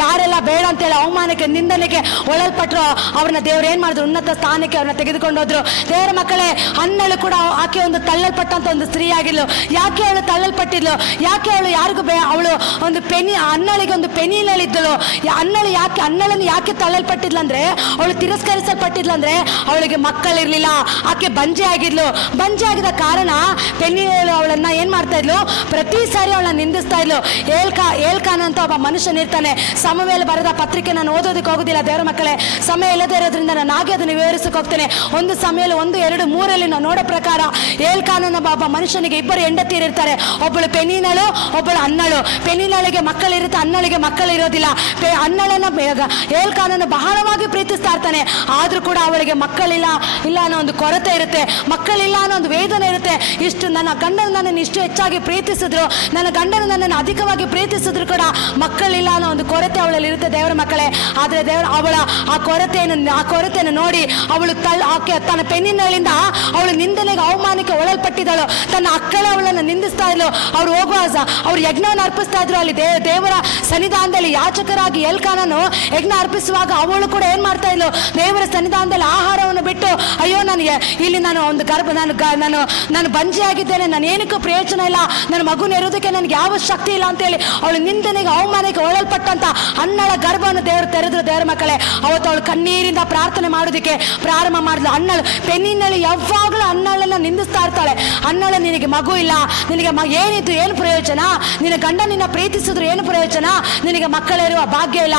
ಯಾರೆಲ್ಲ ಬೇಡ ಅಂತೇಳಿ ಅವಮಾನಕ್ಕೆ, ನಿಂದನೆಗೆ ಒಳಲ್ಪಟ್ರು, ಅವ್ರನ್ನ ದೇವ್ರು ಏನ್ ಮಾಡಿದ್ರು? ಉನ್ನತ ಸ್ಥಾನಕ್ಕೆ ಅವ್ರನ್ನ ತೆಗೆದುಕೊಂಡು ಹೋದ್ರು. ದೇವರ ಮಕ್ಕಳೇ, ಅನ್ನಳು ಕೂಡ ಆಕೆ ಒಂದು ತಳ್ಳಲ್ಪಟ್ಟಂತ ಒಂದು ಸ್ತ್ರೀ ಆಗಿದ್ಲು. ಯಾಕೆ ಅವಳು ತಳ್ಳಲ್ಪಟ್ಟಿದ್ಲು? ಯಾಕೆ ಅವಳು ಯಾರಿಗೂ ಅವಳು ಒಂದು ಅನ್ನಳಿಗೆ ಒಂದು ಪೆನಿಲಿದ್ದಳು. ಅನ್ನಳನ್ನು ಯಾಕೆ ತಳ್ಳಲ್ಪಟ್ಟಿದ್ಲು ಅಂದ್ರೆ, ಅವಳು ತಿರಸ್ಕರಿಸಲ್ಪಟ್ಟಿದ್ಲಂದ್ರೆ ಅವಳಿಗೆ ಮಕ್ಕಳಿರ್ಲಿಲ್ಲ, ಆಕೆ ಬಂಜೆ ಆಗಿದ್ಲು. ಬಂಜೆ ಆಗಿದ ಕಾರಣ ಪೆನಿಲು ಅವಳನ್ನ ಏನ್ ಮಾಡ್ತಾ ಇದ್ಲು? ಪ್ರತಿ ಸಾರಿ ಅವಳನ್ನ ನಿಂದಿಸ್ತಾ ಇದ್ಲು. ಏಲ್ಕಾನ ಅಂತ ಒಬ್ಬ ಮನುಷ್ಯನಿರ್ತಾನೆ. ಸಮವೇಲ ಬರೆದ ಪತ್ರಿಕೆ ನಾನು ಓದೋದಕ್ಕೆ ಹೋಗುದಿಲ್ಲ ದೇವರ ಮಕ್ಕಳೇ, ಸಮಯ ಇಲ್ಲದೆ ಇರೋದ್ರಿಂದ ನಾನು ಹಾಗೆ ಅದನ್ನು ವಿವರಿಸಕ್ಕೆ ಹೋಗ್ತೇನೆ. 1 ಸಮಯಲು 1, 2, 3 ನಾವು ನೋಡೋ ಪ್ರಕಾರ ಏಲ್ಕಾನನ ಒಬ್ಬ ಮನುಷ್ಯನಿಗೆ 2 ಹೆಂಡತಿಯರಿರ್ತಾರೆ. ಒಬ್ಬಳು ಪೆನಿನಳು, ಒಬ್ಬಳು ಅನ್ನಳು. ಪೆನಿನಳಿಗೆ ಮಕ್ಕಳಿರುತ್ತೆ, ಅನ್ನಳಿಗೆ ಮಕ್ಕಳಿರೋದಿಲ್ಲ. ಏಲ್ಕಾನನ್ನು ಬಹಳವಾಗಿ ಪ್ರೀತಿಸ್ತಾ ಇರ್ತಾನೆ. ಆದ್ರೂ ಕೂಡ ಅವಳಿಗೆ ಮಕ್ಕಳಿಲ್ಲ ಅನ್ನೋ ಒಂದು ಕೊರತೆ ಇರುತ್ತೆ, ಮಕ್ಕಳಿಲ್ಲ ಅನ್ನೋ ಒಂದು ವೇದನೆ ಇರುತ್ತೆ. ನನ್ನ ಗಂಡನು ನನ್ನನ್ನು ಇಷ್ಟು ಹೆಚ್ಚಾಗಿ ಪ್ರೀತಿಸಿದ್ರು, ನನ್ನ ಗಂಡನು ನನ್ನನ್ನು ಅಧಿಕವಾಗಿ ಪ್ರೀತಿಸಿದ್ರು ಕೂಡ ಮಕ್ಕಳಿಲ್ಲ ಅನ್ನೋ ಒಂದು ಕೊರತೆ ಅವಳಲ್ಲಿ ಇರುತ್ತೆ ದೇವರ ಮಕ್ಕಳೇ. ಆದ್ರೆ ಅವಳ ಆ ಕೊರತೆಯನ್ನು ನೋಡಿ ಅವಳು ತನ್ನ ಪೆನ್ನಿನಳಿಂದ ಅವಳು ನಿಂದನೆಗೆ, ಅವಮಾನಕ್ಕೆ ಒಳಲ್ಪಟ್ಟಿದ್ದಳು. ತನ್ನ ಅಕ್ಕಳೇ ಅವಳನ್ನು ನಿಂದಿಸ್ತಾ ಇದ್ಲು. ಅವ್ರು ಅವ್ರು ಯಜ್ಞವನ್ನು ಅರ್ಪಿಸ್ತಾ ಇದ್ರು. ಅಲ್ಲಿ ದೇವರ ಸನ್ನಿಧಾನದಲ್ಲಿ ಯಾಚಕರಾಗಿ ಎಲ್ಕಾನನು ಯಜ್ಞ ಅರ್ಪಿಸುವಾಗ ಅವಳು ಕೂಡ ಏನ್ ಮಾಡ್ತಾ ಇದ್ಲು? ದೇವರ ಸನ್ನಿಧಾನದಲ್ಲಿ ಆಹಾರವನ್ನು ಬಿಟ್ಟು, ಅಯ್ಯೋ ನಾನು ಒಂದು ನಾನು ಬಂಜೆ ಆಗಿದ್ದೇನೆ, ನಾನು ಏನಕ್ಕೂ ಪ್ರಯೋಜನ ಇಲ್ಲ, ನನ್ನ ಮಗುನ ಇರೋದಕ್ಕೆ ನನಗೆ ಯಾವ ಶಕ್ತಿ ಇಲ್ಲ ಅಂತೇಳಿ ಅವಳು ನಿಂದನೆಗೆ, ಅವಮಾನಕ್ಕೆ ಒಳಲ್ಪಟ್ಟಂತ ಅನ್ನಳ ಗರ್ಭವನ್ನು ದೇವರು ತೆರೆದ್ರು ದೇವರ ಮಕ್ಕಳೇ. ಅವತ್ತು ಅವಳು ಕಣ್ಣೀರಿಂದ ಪ್ರಾರ್ಥನೆ ಮಾಡೋದಕ್ಕೆ ಪ್ರಾರಂಭ ಮಾಡಿದ್ಲು. ಅನ್ನಳು ಪೆನ್ನಿನಲ್ಲಿ ಯಾವಾಗಲೂ ಅನ್ನಳನ್ನ ನಿಂದಿಸ್ತಾ ಇರ್ತಾಳೆ. ಅನ್ನಳ, ನಿನಗೆ ಮಗು ಇಲ್ಲ, ನಿನಗೆ ಏನಿದ್ದು ಏನು ಪ್ರಯೋಜನ? ನಿನ್ನ ಗಂಡ ನಿನ್ನ ಪ್ರೀತಿಸಿದ್ರು ಏನು ಪ್ರಯೋಜನ? ನಿನಗೆ ಮಕ್ಕಳಿರುವ ಭಾಗ್ಯ ಇಲ್ಲ,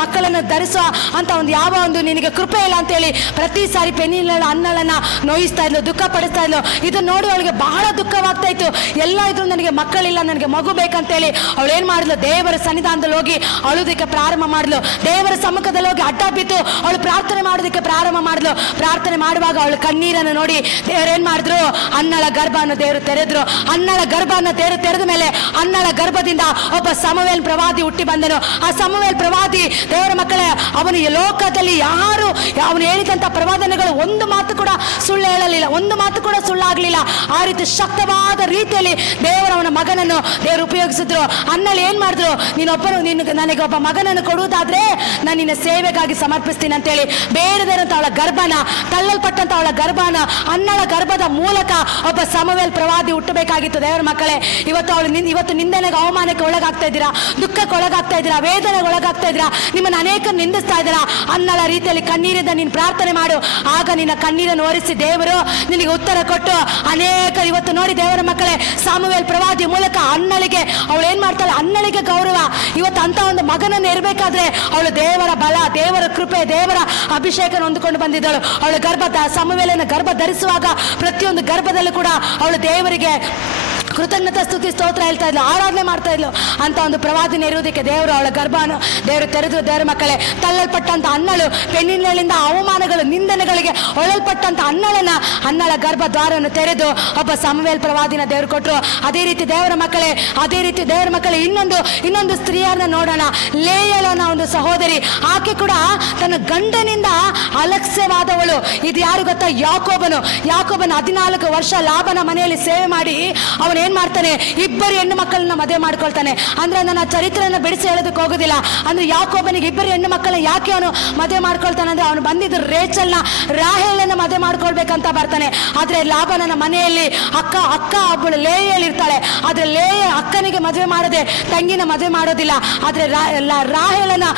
ಮಕ್ಕಳನ್ನು ಧರಿಸುವ ಅಂತ ಯಾವ ಒಂದು ನಿನಗೆ ಕೃಪೆ ಇಲ್ಲ ಅಂತೇಳಿ ಪ್ರತಿ ಸಾರಿ ಪೆನ್ನಿನ ಅನ್ನಳನ್ನ ನೋಯಿಸ್ತಾ ಇದ್ಲು, ದುಃಖ ಪಡಿಸ್ತಾ ಇದ್ಲು. ಇದನ್ನ ನೋಡಿ ಅವಳಿಗೆ ಬಹಳ ದುಃಖವಾಗ್ತಾ ಇತ್ತು. ಎಲ್ಲ ಇದ್ರು ನನಗೆ ಮಕ್ಕಳಿಲ್ಲ, ನನಗೆ ಮಗು ಬೇಕಂತೇಳಿ ಅವಳು ಏನ್ ಮಾಡಿದ್ಲು? ದೇವರ ಸನ್ನಿಧಾನದಲ್ಲಿ ಹೋಗಿ ಅಳುವುದಕ್ಕೆ ಪ್ರಾರಂಭ ಮಾಡಿದ್ಲು. ದೇವರ ಸಮ್ಮುಖದಲ್ಲಿ ಹೋಗಿ ಅಡ್ಡ ಬಿದ್ದು ಅವಳು ಪ್ರಾರ್ಥನೆ ಮಾಡೋದಕ್ಕೆ ಪ್ರಾರಂಭ ಮಾಡಿದ್ಲು. ಪ್ರಾರ್ಥನೆ ಮಾಡುವಾಗ ಅವಳು ಕಣ್ಣೀರನ್ನು ನೋಡಿ ದೇವರು ಏನ್ ಮಾಡಿದ್ರು? ಅನ್ನಳ ಗರ್ಭವನ್ನು ದೇವರು ತೆರೆದ್ರು. ಅನ್ನಳ ಗರ್ಭವನ್ನು ದೇವರು ತೆರೆದ ಮೇಲೆ ಅನ್ನಳ ಗರ್ಭದಿಂದ ಒಬ್ಬ ಸಮುವೇಲ್ ಪ್ರವಾದಿ ಹುಟ್ಟಿ ಬಂದನು. ಆ ಸಮುವೇಲ್ ಪ್ರವಾದಿ ದೇವರ ಮಕ್ಕಳೇ, ಅವನು ಲೋಕದಲ್ಲಿ ಯಾರು ಅವನು ಹೇಳಿದಂತ ಪ್ರವಾದನೆಗಳು ಒಂದು ಮಾತು ಕೂಡ ಸುಳ್ಳು ಹೇಳಲಿಲ್ಲ, ಒಂದು ಮಾತು ಕೂಡ ಸುಳ್ಳಾಗ್ಲಿಲ್ಲ. ಆ ರೀತಿ ಶಕ್ತವಾದ ರೀತಿಯಲ್ಲಿ ದೇವರ ಅವನ ಮಗನನ್ನು ದೇವರು ಉಪಯೋಗಿಸಿದ್ರು. ಅನ್ನಳು ಏನ್ ಮಾಡಿದ್ರು, ನನಗೆ ಒಬ್ಬ ಮಗನನ್ನು ಕೊಡುವುದಾದ್ರೆ ನಾನು ನಿನ್ನ ಸೇವೆಗಾಗಿ ಸಮರ್ಪಿಸ್ತೀನಿ ಅಂತೇಳಿ ಬೇಡದಂತ ಅವಳ ಗರ್ಭನ, ತಳ್ಳಲ್ಪಟ್ಟಂತ ಅವಳ ಗರ್ಭನ, ಅನ್ನಳ ಗರ್ಭದ ಮೂಲಕ ಒಬ್ಬ ಸಮುವೇಲ್ ಪ್ರವಾದಿ ಹುಟ್ಟಬೇಕಾಗಿತ್ತು. ದೇವರ ಮಕ್ಕಳೇ, ಇವತ್ತು ನಿಂದನೆಗೆ, ಅವಮಾನಕ್ಕೆ ಒಳಗಾಗ್ತಾ ಇದ್ದೀರಾ, ದುಃಖಕ್ಕೆ ಒಳಗಾಗ್ತಾ ಇದ್ದೀರಾ, ವೇದನೆಗೆ ಒಳಗಾಗ್ತಾ ಇದ್ದೀರಾ, ನಿಮ್ಮನ್ನು ಅನೇಕರು ನಿಂದಿಸ್ತಾ ಇದ್ದೀರಾ. ಅನ್ನಳ ರೀತಿಯಲ್ಲಿ ಕಣ್ಣೀರಿಂದ ನೀನು ಪ್ರಾರ್ಥನೆ ಮಾಡು, ಆಗ ನಿನ್ನ ಕಣ್ಣೀರನ್ನು ಒರೆಸಿ ದೇವರು ನಿನಗೆ ಉತ್ತರ ಕೊಟ್ಟು ಅನೇಕ ಇವತ್ತು ನೋಡಿ ದೇವರ ಮಕ್ಕಳೇ, ಸಮುವೇಲ್ ಪ್ರವಾದಿ ಮೂಲಕ ಅನ್ನಳಿಗೆ ಅವಳು ಏನ್ ಮಾಡ್ತಾಳೆ, ಅನ್ನಳಿಗೆ ಗೌರವ. ಇವತ್ತು ಅಂತ ಒಂದು ಮಗನನ್ನು ಇರಬೇಕಾದ್ರೆ ಅವಳು ದೇವರ ಬಲ, ದೇವರ ಕೃಪೆ, ದೇವರ ಅಭಿಷೇಕ ಹೊಂದಿಕೊಂಡು ಬಂದಿದ್ದಳು. ಅವಳು ಸಮುವೇಲನ ಗರ್ಭ ಧರಿಸುವಾಗ ಪ್ರತಿಯೊಂದು ಗರ್ಭದಲ್ಲೂ ಕೂಡ ಅವಳು ದೇವರಿಗೆ ಕೃತಜ್ಞತಾ ಸ್ತುತಿ ಸ್ತೋತ್ರ ಹೇಳ್ತಾ ಇದ್ಲು, ಆರಾಧನೆ ಮಾಡ್ತಾ ಇದ್ಲು. ಅಂತ ಒಂದು ಪ್ರವಾದಿನ ಇರುವುದಕ್ಕೆ ದೇವರು ಅವಳ ಗರ್ಭನು ದೇವರು ತೆರೆದ್ರು. ದೇವರ ಮಕ್ಕಳೇ, ತಳ್ಳಲ್ಪಟ್ಟಂತ ಅನ್ನಳು, ಪೆಣ್ಣಿನಳಿಂದ ಅವಮಾನಗಳು, ನಿಂದನೆಗಳಿಗೆ ಒಳಲ್ಪಟ್ಟಂತ ಅನ್ನಳ ಗರ್ಭ ದ್ವಾರವನ್ನು ತೆರೆದು ಒಬ್ಬ ಸಮುವೇಲ್ ಪ್ರವಾದಿನ ದೇವರು ಕೊಟ್ಟರು. ಅದೇ ರೀತಿ ದೇವರ ಮಕ್ಕಳೇ ಇನ್ನೊಂದು ಸ್ತ್ರೀಯರನ್ನ ನೋಡೋಣ. ಲೇಯಳನ ಒಂದು ಸಹೋದರಿ, ಆಕೆ ಕೂಡ ತನ್ನ ಗಂಡನಿಂದ ಅಲಕ್ಷ್ಯವಾದವಳು. ಇದು ಯಾರು ಗೊತ್ತಾ? ಯಾಕೋಬನು 14 ವರ್ಷ ಲಾಬನ ಮನೆಯಲ್ಲಿ ಸೇವೆ ಮಾಡಿ ಅವನು ಏನ್ ಮಾಡ್ತಾನೆ, 2 ಹೆಣ್ಣು ಮಕ್ಕಳನ್ನ ಮದುವೆ ಮಾಡ್ಕೊಳ್ತಾನೆ. ಅಂದ್ರೆ ನನ್ನ ಚರಿತ್ರೆಯನ್ನ ಬಿಡಿಸಿ ಹೇಳೋದಕ್ಕೆ ಹೋಗೋದಿಲ್ಲ. ಅಂದ್ರೆ ಯಾಕೋಬನಿಗೆ 2 ಹೆಣ್ಣು ಮಕ್ಕಳನ್ನ ಯಾಕೆ ಅವನು ಮದುವೆ ಮಾಡ್ಕೊಳ್ತಾನೆ ಅಂದ್ರೆ, ಅವನು ಬಂದಿದ್ದು ರಾಹೇಲನ್ನ ಮದುವೆ ಮಾಡ್ಕೊಳ್ಬೇಕಂತ ಬರ್ತಾನೆ. ಆದ್ರೆ ಲಾಬನನ ಮನೆಯಲ್ಲಿ ಅಕ್ಕ ಒಬ್ಬಳು ಲೇಯಲ್ ಇರ್ತಾಳೆ. ಆದ್ರೆ ಅಕ್ಕನಿಗೆ ಮದುವೆ ಮಾಡದೆ ತಂಗಿನ ಮದುವೆ ಮಾಡೋದಿಲ್ಲ. ಆದ್ರೆ ರಾಹೇಲನ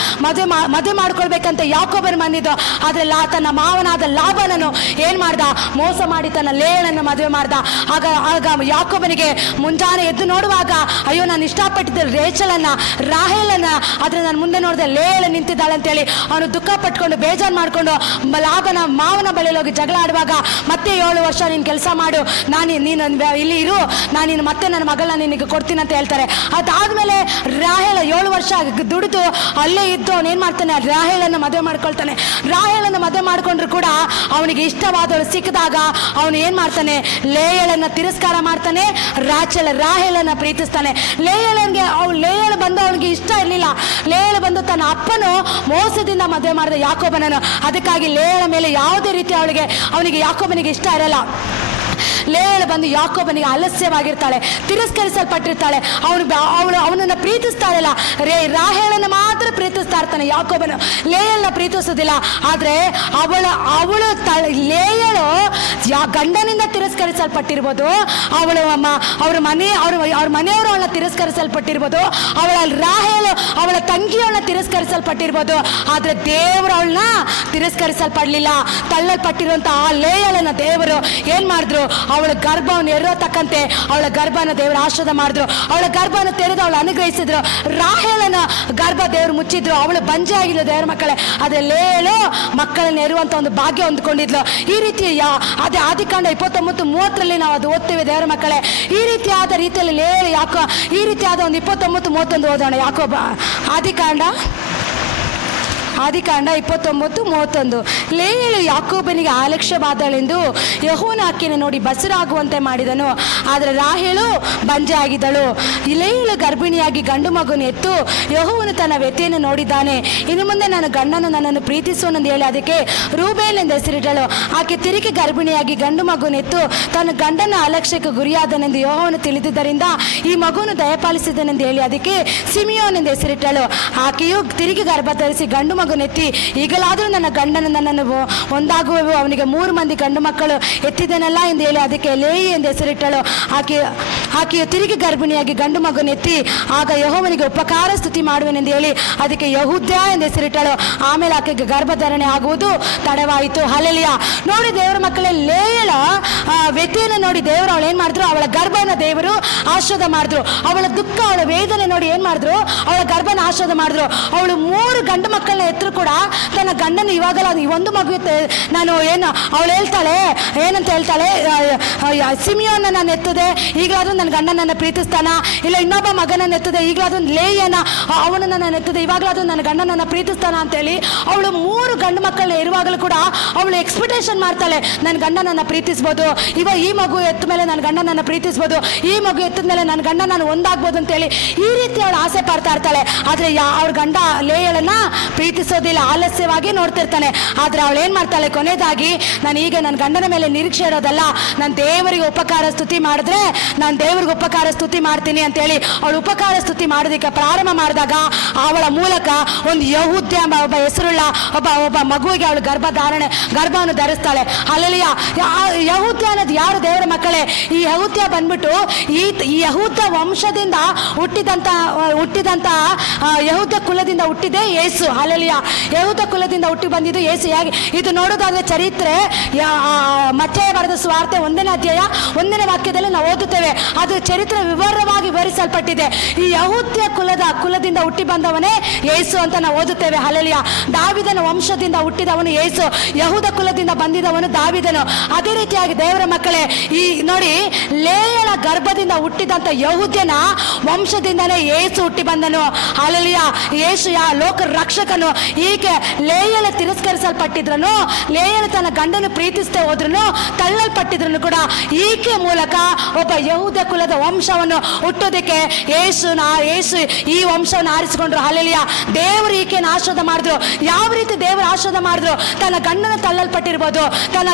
ಮದುವೆ ಮಾಡ್ಕೊಳ್ಬೇಕಂತ ಯಾಕೋಬನ್ ಬಂದಿದ್ದು. ಆದ್ರೆ ತನ್ನ ಮಾವನಾದ ಲಾಬನನು ಏನ್ ಮಾಡ್ದ, ಮೋಸ ಮಾಡಿ ತನ್ನ ಲೇಯಳನ್ನು ಮದುವೆ ಮಾಡ್ದ. ಆಗ ಯಾಕೋಬನಿಗೆ ಮುಂಜಾನೆ ಎದ್ದು ನೋಡುವಾಗ, ಅಯ್ಯೋ ನಾನು ಇಷ್ಟಪಟ್ಟಿದ್ದ ರಾಹೇಲನ್ನ ಆದ್ರೆ ನಾನು ಮುಂದೆ ನೋಡಿದೆ ಲೇಯಳ ನಿಂತಿದ್ದಾಳೆ ಅಂತೇಳಿ ಅವನು ದುಃಖ ಪಟ್ಕೊಂಡು ಬೇಜಾರು ಮಾಡ್ಕೊಂಡು ಲಾಬನ ಮಾವನ ಬಳಿಯಲ್ಲಿ ಹೋಗಿ ಜಗಳ ಆಡುವಾಗ, ಮತ್ತೆ 7 ವರ್ಷ ನೀನು ಕೆಲಸ ಮಾಡು, ನೀನು ಇಲ್ಲಿ ಇರು, ನಾನು ಮತ್ತೆ ನನ್ನ ಮಗಳನ್ನ ನಿನಗೆ ಕೊಡ್ತೀನಿ ಅಂತ ಹೇಳ್ತಾರೆ. ಅದಾದ್ಮೇಲೆ ರಾಹೇಲ 7 ವರ್ಷ ದುಡಿದು ಅಲ್ಲೇ ಇದ್ದು ಅವನು ಏನ್ ಮಾಡ್ತಾನೆ, ರಾಹೇಲನ್ನ ಮದುವೆ ಮಾಡ್ಕೊಳ್ತಾನೆ. ರಾಹೇಲನ್ನ ಮದುವೆ ಮಾಡ್ಕೊಂಡ್ರು ಕೂಡ ಅವನಿಗೆ ಇಷ್ಟವಾದವಳು ಸಿಕ್ಕಿದಾಗ ಅವನು ಏನ್ ಮಾಡ್ತಾನೆ, ಲೇಯಳನ್ನ ತಿರಸ್ಕಾರ ಮಾಡ್ತಾನೆ, ರಾಹೇಲನ್ನ ಪ್ರೀತಿಸ್ತಾನೆ. ಲೇಯಳ ಬಂದು ಅವನಿಗೆ ಇಷ್ಟ ಇರಲಿಲ್ಲ. ಲೇಯಳ ಬಂದು ತನ್ನ ಅಪ್ಪನು ಮೋಸದಿಂದ ಮದುವೆ ಮಾಡಿದ ಯಾಕೋಬನನ್ನು. ಅದಕ್ಕಾಗಿ ಲೇಯಳ ಮೇಲೆ ಯಾವುದೇ ರೀತಿ ಅವನಿಗೆ ಯಾಕೋಬನಿಗೆ ಇಷ್ಟ ಇರಲ್ಲ. ಲೇಯಳು ಬಂದು ಯಾಕೋಬನಿಗೆ ಆಲಸ್ಯವಾಗಿರ್ತಾಳೆ, ತಿರಸ್ಕರಿಸಲ್ಪಟ್ಟಿರ್ತಾಳೆ. ಅವನನ್ನು ಪ್ರೀತಿಸ್ತಾಳಲ್ಲ, ರಾಹೇಳನ್ನು ಮಾತ್ರ ಪ್ರೀತಿಸ್ತಾ ಇರ್ತಾನೆ ಯಾಕೋಬನು, ಲೇಯಳನ್ನ ಪ್ರೀತಿಸೋದಿಲ್ಲ. ಆದ್ರೆ ಲೇಯಳು ಗಂಡನಿಂದ ತಿರಸ್ಕರಿಸಲ್ಪಟ್ಟಿರ್ಬೋದು, ಅವ್ರ ಮನೆಯವರು ಅವಳನ್ನ ತಿರಸ್ಕರಿಸಲ್ಪಟ್ಟಿರ್ಬೋದು, ರಾಹೇಳು ಅವಳ ತಂಗಿಯವಳನ್ನ ತಿರಸ್ಕರಿಸಲ್ಪಟ್ಟಿರ್ಬೋದು. ಆದ್ರೆ ದೇವರು ಅವಳನ್ನ ತಿರಸ್ಕರಿಸಲ್ಪಡ್ಲಿಲ್ಲ. ತಳ್ಳಲ್ಪಟ್ಟಿರುವಂತ ಆ ಲೇಯಳನ್ನ ದೇವರು ಏನ್ ಮಾಡಿದ್ರು, ಅವಳ ಗರ್ಭವನ್ನು ಎರೋತಕ್ಕಂತೆ ಅವಳ ಗರ್ಭನ ದೇವರು ಆಶೀರ್ವಾದ ಮಾಡಿದ್ರು. ಅವಳ ಗರ್ಭನ ತೆರೆದು ಅವಳು ಅನುಗ್ರಹಿಸಿದ್ರು. ರಾಹೇಲನ ಗರ್ಭ ದೇವರು ಮುಚ್ಚಿದ್ರು, ಅವಳು ಬಂಜೆ ಆಗಿದ್ಲು ದೇವರ ಮಕ್ಕಳೇ. ಅದೇ ಲೇಯಳು ಮಕ್ಕಳನ್ನ ಎರುವಂತ ಒಂದು ಭಾಗ್ಯ ಹೊಂದ್ಕೊಂಡಿದ್ಲು. ಈ ರೀತಿ ಅದೇ ಆದಿಕಾಂಡ 29:30 ನಾವು ಅದು ಓದ್ತೇವೆ ದೇವರ ಮಕ್ಕಳೇ. ಈ ರೀತಿಯಲ್ಲಿ ಲೇಯಳು ಈ ರೀತಿಯಾದ ಒಂದು 29:31 ಓದೋಣ. ಆದಿಕಾಂಡ 29:31. ಲೇಯಳು ಯಾಕೋಬನಿಗೆ ಆಲಕ್ಷ್ಯವಾದಳೆಂದು ಯೆಹೋವನ ಆಕೆಯನ್ನು ನೋಡಿ ಬಸರಾಗುವಂತೆ ಮಾಡಿದನು. ಆದರೆ ರಾಹೇಳು ಬಂಜೆ ಆಗಿದ್ದಳು. ಲೇಯಳು ಗರ್ಭಿಣಿಯಾಗಿ ಗಂಡು ಮಗುವನ್ನು ಎತ್ತು ಯೆಹೋವನು ತನ್ನ ವ್ಯಥೆಯನ್ನು ನೋಡಿದ್ದಾನೆ. ಇನ್ನು ಮುಂದೆ ನನ್ನ ಗಂಡನು ನನ್ನನ್ನು ಪ್ರೀತಿಸುವನೆಂದು ಹೇಳಿ ಅದಕ್ಕೆ ರೂಬೇಲ್ ಎಂದು ಹೆಸರಿಟ್ಟಳು. ಆಕೆ ತಿರುಗಿ ಗರ್ಭಿಣಿಯಾಗಿ ಗಂಡು ಮಗುವನ್ನು ಎತ್ತು ತನ್ನ ಗಂಡನ ಅಲಕ್ಷ್ಯಕ್ಕೆ ಗುರಿಯಾದನೆಂದು ಯೆಹೋವನು ತಿಳಿದಿದ್ದರಿಂದ ಈ ಮಗುವನ್ನು ದಯಪಾಲಿಸಿದನೆಂದು ಹೇಳಿ ಅದಕ್ಕೆ ಸಿಮಿಯೋನ್ ಎಂದು ಹೆಸರಿಟ್ಟಳು. ಆಕೆಯು ತಿರುಗಿ ಗರ್ಭ ಧರಿಸಿ ಗಂಡು ಮಗುನೆತ್ತಿ, ಈಗಲಾದರೂ ನನ್ನ ಗಂಡನ ನನ್ನನ್ನು ಒಂದಾಗುವೆವು, ಅವನಿಗೆ 3 ಮಂದಿ ಗಂಡು ಮಕ್ಕಳು ಎತ್ತಿದನಲ್ಲ ಎಂದು ಹೇಳಿ ಅದಕ್ಕೆ ಲೇಯಿ ಎಂದು ಹೆಸರಿಟ್ಟಳು. ಆಕೆಯು ತಿರುಗಿ ಗರ್ಭಿಣಿಯಾಗಿ ಗಂಡು ಮಗುನೆತ್ತಿ, ಆಗ ಯೆಹೋವನಿಗೆ ಉಪಕಾರ ಸ್ತುತಿ ಮಾಡುವೆನೆಂದು ಹೇಳಿ ಅದಕ್ಕೆ ಯೆಹೂದ್ಯ ಎಂದು ಹೆಸರಿಟ್ಟಳು. ಆಮೇಲೆ ಆಕೆಗೆ ಗರ್ಭಧಾರಣೆ ಆಗುವುದು ತಡವಾಯಿತು. ಹಲ್ಲೆಲೂಯಾ. ನೋಡಿ ದೇವರ ಮಕ್ಕಳೇ, ಲೇಯಳ ವ್ಯಥೆಯನ್ನು ನೋಡಿ ದೇವರು ಅವಳು ಏನ್ ಮಾಡಿದ್ರು, ಅವಳ ಗರ್ಭನ ದೇವರು ಆಶೀರ್ವಾದ ಮಾಡಿದ್ರು. ಅವಳ ದುಃಖ, ಅವಳ ವೇದನೆ ನೋಡಿ ಏನ್ ಮಾಡಿದ್ರು, ಅವಳ ಗರ್ಭನ ಆಶೀರ್ವಾದ ಮಾಡಿದ್ರು. ಅವಳು 3 ಗಂಡು ಮಕ್ಕಳನ್ನ ಎತ್ತರು ಕೂಡ ತನ್ನ ಗಂಡನ ಇವಾಗಲ್ಲ ಒಂದು ಮಗು ನಾನು ಅವಳು ಹೇಳ್ತಾಳೆ, ಏನಂತ ಹೇಳ್ತಾಳೆ, ಸಿಮಿಯೋನ ನಾನು ಎತ್ತದೆ, ಈಗಲಾದ್ರೂ ನನ್ನ ಗಂಡ ನನ್ನ ಪ್ರೀತಿಸ್ತಾನ, ಇಲ್ಲ ಇನ್ನೊಬ್ಬ ಮಗನನ್ನ ಎತ್ತದೆ, ಈಗಲಾದ್ರೂ ಲೇಯನ ಅವನನ್ನ ನಾನು ಎತ್ತದೆ, ಇವಾಗಲಾದ್ರೂ ನನ್ನ ಗಂಡ ನನ್ನ ಪ್ರೀತಿಸ್ತಾನ ಅಂತೇಳಿ ಅವಳು 3 ಗಂಡು ಮಕ್ಕಳನ್ನ ಇರುವಾಗಲೂ ಕೂಡ ಅವಳು ಎಕ್ಸ್ಪೆಕ್ಟೇಷನ್ ಮಾಡ್ತಾಳೆ, ನನ್ನ ಗಂಡ ನನ್ನ ಪ್ರೀತಿಸ್ಬೋದು, ಈ ಮಗು ಎತ್ತ ಮೇಲೆ ನನ್ನ ಗಂಡ ನನ್ನ ಪ್ರೀತಿಸ್ಬೋದು, ಈ ಮಗು ಎತ್ತದ ಮೇಲೆ ನನ್ನ ಗಂಡ ನಾನು ಒಂದಾಗ್ಬೋದು ಅಂತೇಳಿ ಈ ರೀತಿ ಅವಳು ಆಸೆ ಪಡ್ತಾ ಇರ್ತಾಳೆ. ಆದ್ರೆ ಅವ್ರ ಗಂಡ ಲೇಯಳನ್ನ ಪ್ರೀತಿ ಪ್ರೀತಿಸೋದಿಲ್ಲ, ಆಲಸ್ಯವಾಗಿ ನೋಡ್ತಿರ್ತಾನೆ. ಆದ್ರೆ ಅವಳು ಏನ್ ಮಾಡ್ತಾಳೆ, ಕೊನೆಯದಾಗಿ ನಾನು ಈಗ ನನ್ನ ಗಂಡನ ಮೇಲೆ ನಿರೀಕ್ಷೆ ಇರೋದಲ್ಲ, ನಾನು ದೇವರಿಗೆ ಉಪಕಾರ ಸ್ತುತಿ ಮಾಡಿದ್ರೆ ನಾನು ದೇವರಿಗೆ ಉಪಕಾರ ಸ್ತುತಿ ಮಾಡ್ತೀನಿ ಅಂತೇಳಿ ಅವಳು ಉಪಕಾರ ಸ್ತುತಿ ಮಾಡೋದಕ್ಕೆ ಪ್ರಾರಂಭ ಮಾಡಿದಾಗ ಅವಳ ಮೂಲಕ ಒಂದು ಯಹೂದ್ಯ ಒಬ್ಬ ಹೆಸರುಳ್ಳ ಒಬ್ಬ ಮಗುವಿಗೆ ಅವಳು ಗರ್ಭವನ್ನು ಧರಿಸ್ತಾಳೆ. ಹಲ್ಲೆಲೂಯಾ. ಯಹೂದ್ಯ ಅನ್ನೋದು ಯಾರು ದೇವರ ಮಕ್ಕಳೇ? ಈ ಯಹೂದ್ಯ ಬಂದ್ಬಿಟ್ಟು ಈ ಯಹೂದ ವಂಶದಿಂದ ಹುಟ್ಟಿದಂತ ಯಹೂದ ಕುಲದಿಂದ ಹುಟ್ಟಿದೆ ಯೇಸು. ಹಲ್ಲೆಲೂಯಾ. ಯಹೂದ ಕುಲದಿಂದ ಹುಟ್ಟಿ ಬಂದಿದ್ದು ಯೇಸು. ಹೇಗೆ ಇದು ನೋಡೋದಾದ್ರೆ ಚರಿತ್ರೆ ಮತ್ತಾಯ ಬರೆದ ಸುವಾರ್ತೆ 1ನೇ ಅಧ್ಯಾಯ 1ನೇ ವಾಕ್ಯದಲ್ಲಿ ನಾವು ಓದುತ್ತೇವೆ. ಅದು ಚರಿತ್ರೆ ವಿವರವಾಗಿ ವಿವರಿಸಲ್ಪಟ್ಟಿದೆ. ಈ ಯಹೂದ್ಯ ಕುಲದಿಂದ ಹುಟ್ಟಿ ಬಂದವನೇ ಯೇಸು ಅಂತ ನಾವು ಓದುತ್ತೇವೆ. ಹಲ್ಲೆಲೂಯಾ. ದಾವಿದನ ವಂಶದಿಂದ ಹುಟ್ಟಿದವನು ಯೇಸು, ಯಹೂದ ಕುಲದಿಂದ ಬಂದಿದವನು ದಾವಿದನು. ಅದೇ ರೀತಿಯಾಗಿ ದೇವರ ಮಕ್ಕಳೇ, ಈ ನೋಡಿ, ಲೇಯಳ ಗರ್ಭದಿಂದ ಹುಟ್ಟಿದಂತ ಯಹೂದ್ಯನ ವಂಶದಿಂದನೇ ಯೇಸು ಹುಟ್ಟಿ ಬಂದನು. ಹಲ್ಲೆಲೂಯಾ. ಯೇಸು ಲೋಕ ರಕ್ಷಕನು. ಹೀಗೆ ಲೇಯಳ ತಿರಸ್ಕರಿಸಲ್ಪಟ್ಟಿದ್ರನು, ಲೇಯಳ ತನ್ನ ಗಂಡನು ಪ್ರೀತಿಸದೆ ಹೋದ್ರು, ತಳ್ಳಲ್ಪಟ್ಟಿದ್ರು ಕೂಡ ಈಕೆ ಮೂಲಕ ಒಬ್ಬ ಯಹೂದ ಕುಲದ ವಂಶವನ್ನು ಹುಟ್ಟೋದಕ್ಕೆ ಯೇಸು ಈ ವಂಶವನ್ನು ಆರಿಸಿಕೊಂಡ್ರು. ಹಲ್ಲೆಲೂಯಾ. ದೇವರು ಈಕೆಯನ್ನು ಆಶೀರ್ವಾದ ಮಾಡಿದ್ರು. ಯಾವ ರೀತಿ ದೇವರು ಆಶೀರ್ವಾದ ಮಾಡಿದ್ರು? ತನ್ನ ಗಂಡನ ತಳ್ಳಲ್ಪಟ್ಟಿರ್ಬೋದು, ತನ್ನ